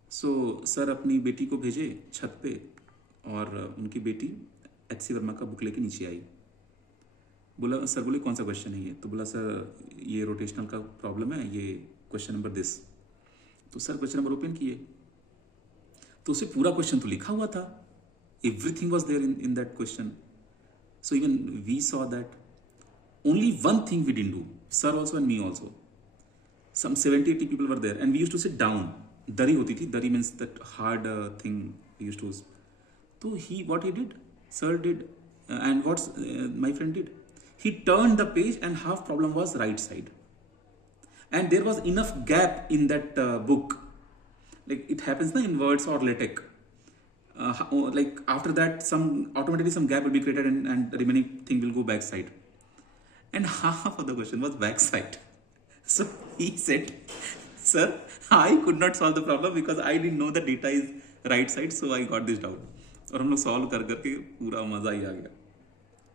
So sir अपनी बेटी को भेजे छत पे और उनकी बेटी HC वर्मा का बुक लेके नीचे आई. बोला सर, बोले कौन सा क्वेश्चन है ये? तो बोला सर ये रोटेशनल का प्रॉब्लम है, ये क्वेश्चन नंबर दिस. तो सर क्वेश्चन नंबर ओपन किए तो उसे पूरा क्वेश्चन तो लिखा हुआ था. Everything was there in that question. So even we saw that only one thing we didn't do, sir also and me also. Some 70-80 people were there and we used to sit down. Dari hoti thi. Dari means that hard thing we used to. So what he did, sir did, and what my friend did, he turned the page and half problem was right side. And there was enough gap in that book. Like it happens na in words or LaTeX. Like after that automatically some gap will be created and the remaining thing will go backside, and half of the question was backside. So he said, sir, I could not solve the problem because I didn't know the data is right side, so I got this doubt. और हम लोग solve कर करके पूरा मजा ही आ गया.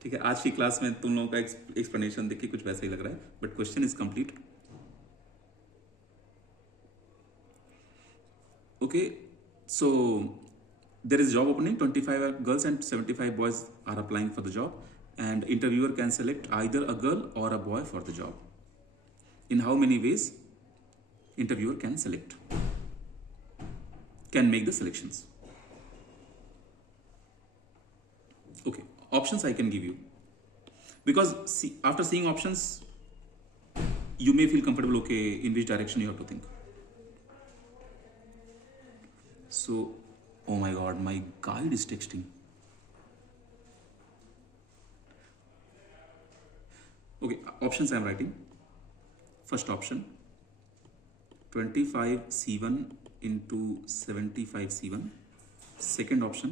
ठीक है, आज की क्लास में तुम लोगों का एक्सप्लेनेशन देख के कुछ वैसा ही लग रहा है, but question is complete. Okay, so there is job opening, 25 girls and 75 boys are applying for the job, and interviewer can select either a girl or a boy for the job. In how many ways interviewer can make the selections? Okay, options I can give you, because after seeing options you may feel comfortable, okay, in which direction you have to think. So oh my god, my guide is texting. Okay, options I am writing. First option, 25C1 into 75C1. Second option,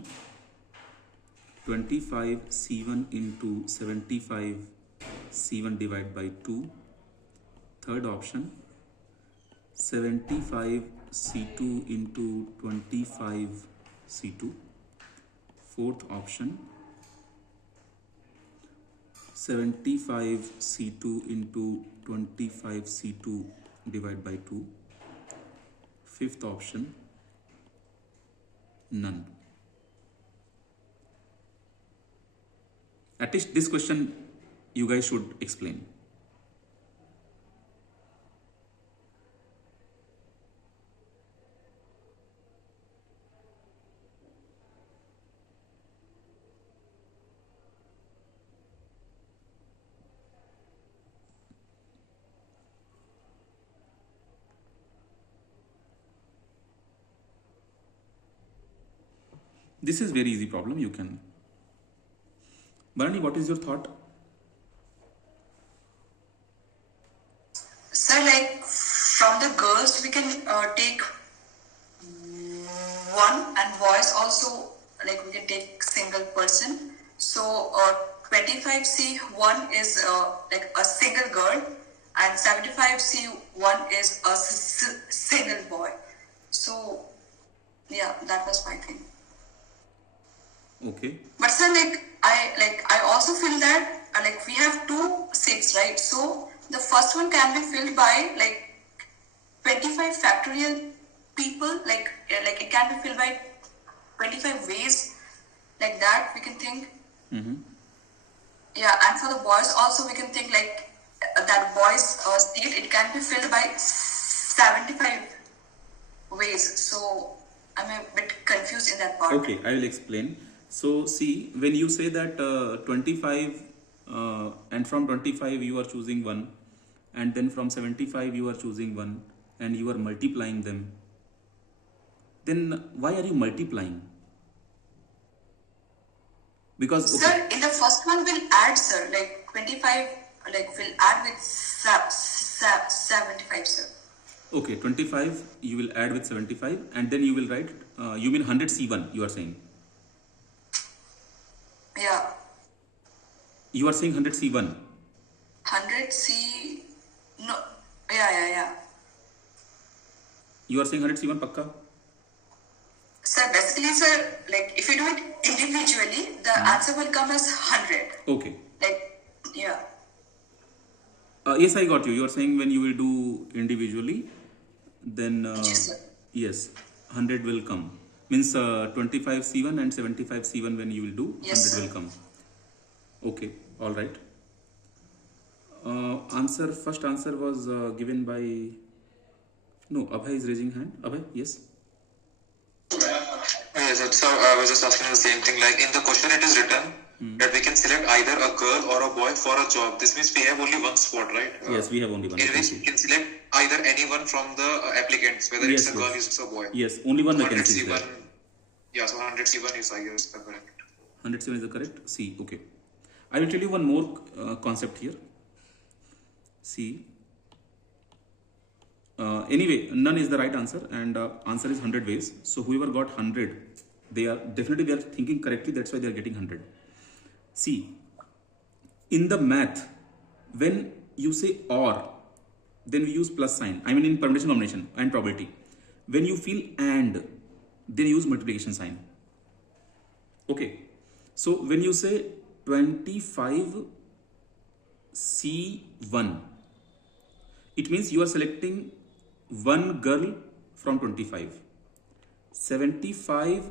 25C1 into 75C1 divided by 2. Third option, 75C2 into 25C2. Fourth option, 75C2 into 25C2 divided by 2. Fifth option, none. At least this question you guys should explain. This is very easy problem. You can. Bharani, what is your thought? Sir, like from the girls we can take one, and boys also, like we can take single person. So 25C1 is like a single girl, and 75C1 is a single boy. So yeah, that was my thing. Okay. But sir, I also feel that like we have two sets, right? So the first one can be filled by like 25 factorial people, like it can be filled by 25 ways, like that we can think. Yeah, and for the boys also we can think like that boys state, it can be filled by 75 ways. So I'm a bit confused in that part. Okay, I will explain. So see, when you say that 25 and from 25 you are choosing one, and then from 75 you are choosing one, and you are multiplying them, then why are you multiplying? Because okay, Sir, in the first one we'll add, sir, like 25, like we'll add with 75, sir. okay, 25 you will add with 75, and then you will write, you mean 100 C1 you are saying. Yeah. You are saying 100 C1. 100 C, no, yeah. You are saying 100 C1 pakka? Sir, basically, sir, like if you do it individually, the answer will come as 100. Okay. Like, yeah. Yes, I got you. You are saying when you will do individually, then Yes, sir. yes, 100 will come. Means 25 C1 and 75 C1 when you will do, Yes, 100 will come. Okay, all right. First answer was given by, no, Abhay is raising hand. Abhay, yes. Yes, so I was just asking the same thing. Like in the question, it is written that we can select either a girl or a boy for a job. This means we have only one spot, right? Yes, we have only one In which vacancy. we can select either anyone from the applicants, whether Yes, it's a girl or yes. it's a boy. Yes, only one So vacancy is there. 100C1, yeah, so 100C1 is, I guess, the correct. 107 is the correct? C, okay. I will tell you one more concept here. See. Anyway, none is the right answer, and answer is 100 ways. So whoever got 100, they are thinking correctly. That's why they are getting 100. See, in the math, when you say or, then we use plus sign. I mean in permutation, combination and probability. When you feel and, then use multiplication sign. Okay. So when you say 25 C1, it means you are selecting one girl from 25. 75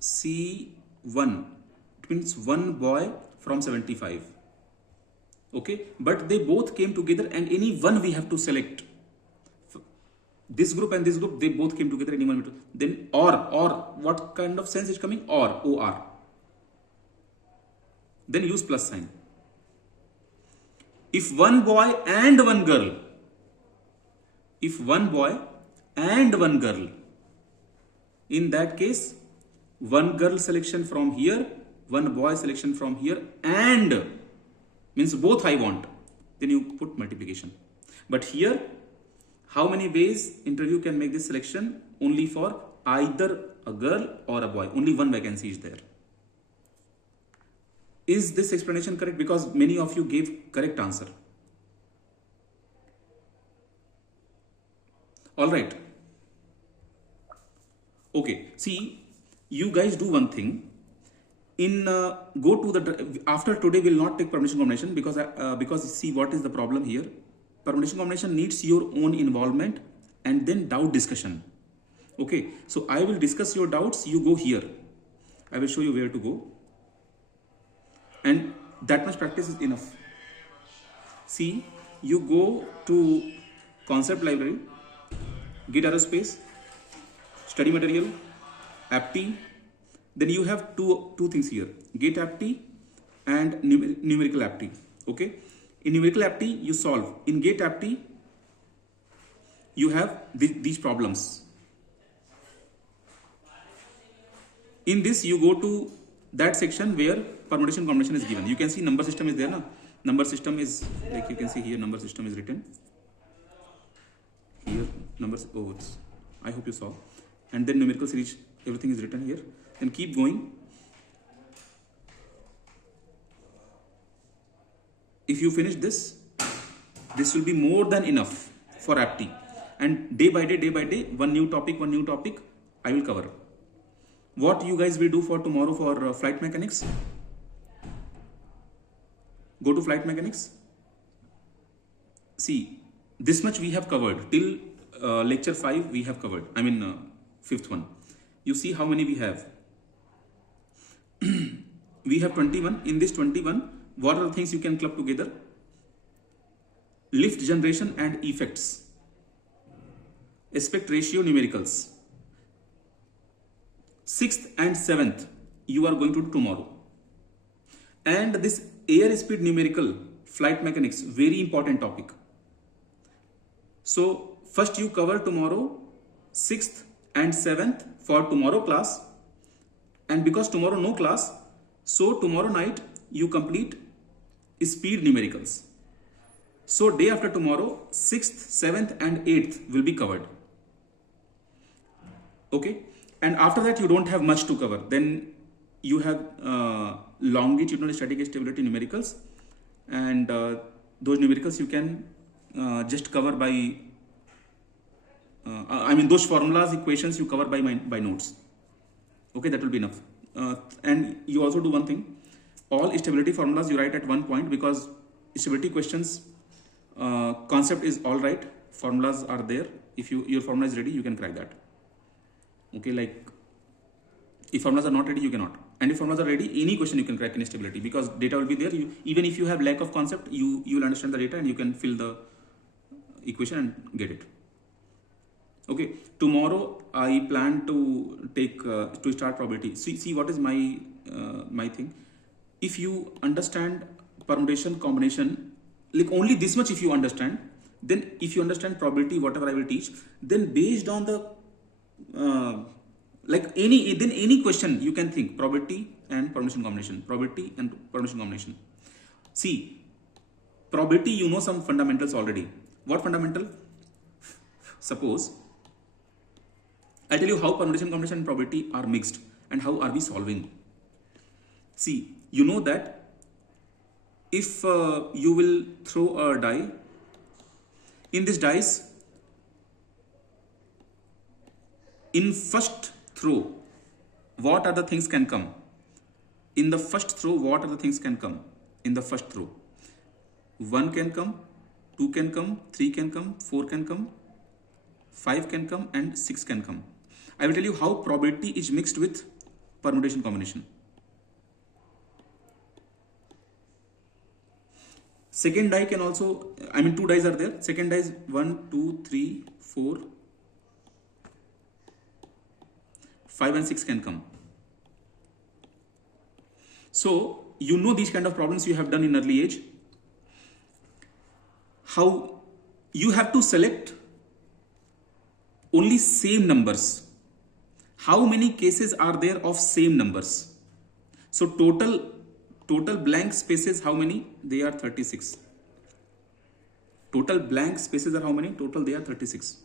C1, it means one boy from 75. Okay, but they both came together and any one we have to select. This group and this group, they both came together, any one. Then or, what kind of sense is coming? Or. Then use plus sign. If one boy and one girl, in that case, one girl selection from here, one boy selection from here, and means both I want, then you put multiplication. But here, how many ways interview can make this selection? Only for either a girl or a boy. Only one vacancy is there. Is this explanation correct? Because many of you gave correct answer. All right. Okay. See, you guys do one thing. Go to the after today we'll not take permutation combination because see what is the problem here. Permutation combination needs your own involvement and then doubt discussion. Okay. So I will discuss your doubts. You go here. I will show you where to go. And that much practice is enough. See, you go to concept library, Git Aerospace, study material, aptly. Then you have two things here, Git aptly and numerical aptly. Okay. In numerical aptly, you solve. In Git aptly, you have these problems. In this, you go to that section where permutation combination is given. You can see number system is there. Na? Number system is, like you can see here, number system is written. Here, numbers, I hope you saw. And then numerical series, everything is written here. Then keep going. If you finish this will be more than enough for aptly. And day by day, one new topic, I will cover. what you guys will do for tomorrow for flight mechanics? Go to flight mechanics. See, this much we have covered till lecture 5 we have covered. I mean fifth one. You see how many we have. We have 21. In this 21, what are the things you can club together? Lift generation and effects, aspect ratio numericals. 6th and 7th you are going to do tomorrow. And this airspeed numerical, flight mechanics, very important topic. So first you cover tomorrow 6th and 7th for tomorrow class, and because tomorrow no class, so tomorrow night you complete speed numericals. So day after tomorrow 6th, 7th and 8th will be covered. Okay, and after that you don't have much to cover. Then you have longitudinal static stability numericals, and those numericals you can just cover by I mean those formulas, equations you cover by notes. Okay, that will be enough. And you also do one thing, all stability formulas you write at one point, because stability questions concept is all right, formulas are there. If your formula is ready, you can crack that. Okay, like if formulas are not ready, you cannot. And if formulas are ready, any question you can crack in stability, because data will be there. Even if you have lack of concept, you will understand the data and you can fill the equation and get it. Okay, tomorrow I plan to take to start probability. See what is my my thing. If you understand permutation, combination, like only this much if you understand, then if you understand probability, whatever I will teach, then based on the like any question you can think, probability and permutation combination, probability and permutation combination. See, probability, you know some fundamentals already. What fundamental? Suppose I tell you how permutation, combination and probability are mixed and how are we solving. See, you know that if you will throw a die, in this dice, in first throw, what are the things can come? In the first throw, what are the things can come? In the first throw, 1 can come, 2 can come, 3 can come, 4 can come, 5 can come and 6 can come. I will tell you how probability is mixed with permutation combination. Second die can also, I mean 2 dice are there. Second die is 1, 2, 3, 4, 5 and 6 can come. So you know these kind of problems you have done in early age. How you have to select only same numbers. How many cases are there of same numbers? So total blank spaces, how many? They are 36. Total blank spaces are how many? Total they are 36.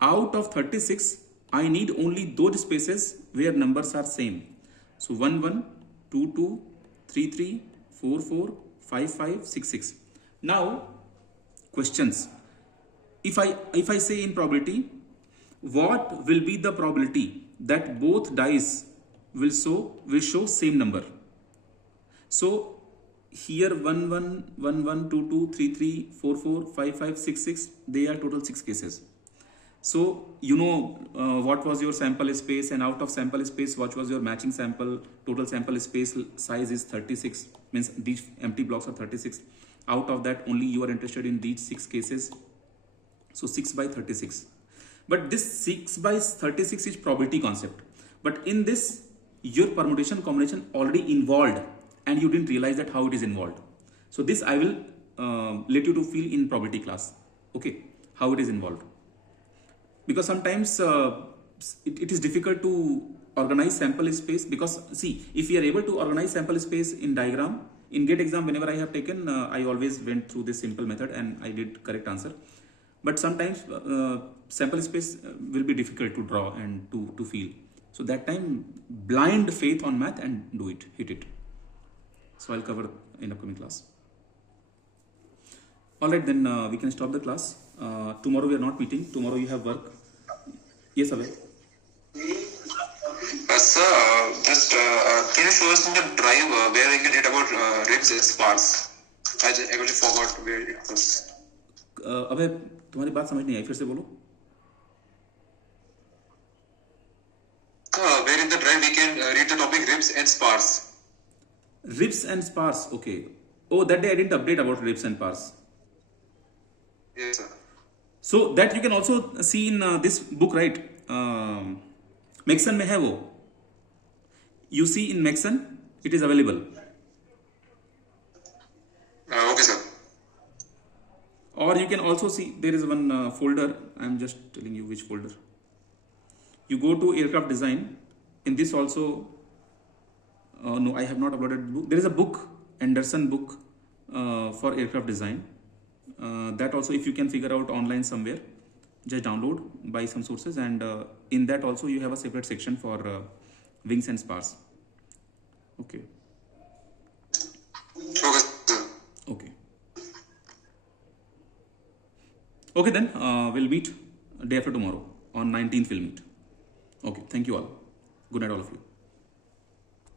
Out of 36, I need only those spaces where numbers are same. So 1, 1, 2, 2, 3, 3, 4, 4, 5, 5, 6, 6. Now, questions. If I say in probability, what will be the probability that both dice will show same number? So here 1, 1, 1, 1, 2, 2, 3, 3, 4, 4, 5, 5, 6, 6, they are total 6 cases. So you know what was your sample space, and out of sample space what was your matching sample. Total sample space size is 36, means these empty blocks are 36. Out of that only you are interested in these 6 cases. So 6 by 36. But this 6 by 36 is probability concept. But in this, your permutation combination already involved and you didn't realize that how it is involved. So this I will let you to feel in probability class. Okay, how it is involved. Because sometimes it is difficult to organize sample space, because see, if we are able to organize sample space in diagram, in GATE exam whenever I have taken, I always went through this simple method and I did correct answer. But sometimes sample space will be difficult to draw and to feel. So that time, blind faith on math and do it, hit it. So I'll cover in upcoming class. Alright, then we can stop the class. Tomorrow we are not meeting. Tomorrow you have work. Yes, Abhay. Sir, just can you show us in the drive where we can read about ribs and spars? I actually forgot where it was. अबे तुम्हारी बात समझ नहीं आई, फिर से बोलो. Where in the drive we can read the topic ribs and spars. Ribs and spars, okay. Oh, that day I didn't update about ribs and spars. Yes, sir. So that you can also see in this book, right? Maxon में है वो. You see in Maxon, it is available. Okay, sir. Or you can also see there is one folder. I am just telling you which folder. You go to aircraft design. In this also, no, I have not uploaded the book. There is a book, Anderson book for aircraft design. That also, if you can figure out online somewhere, just download by some sources, and in that also you have a separate section for wings and spars. Okay. Okay, sir. Okay. Okay, then we'll meet day after tomorrow on 19th. We'll meet. Okay. Thank you all. Good night, all of you.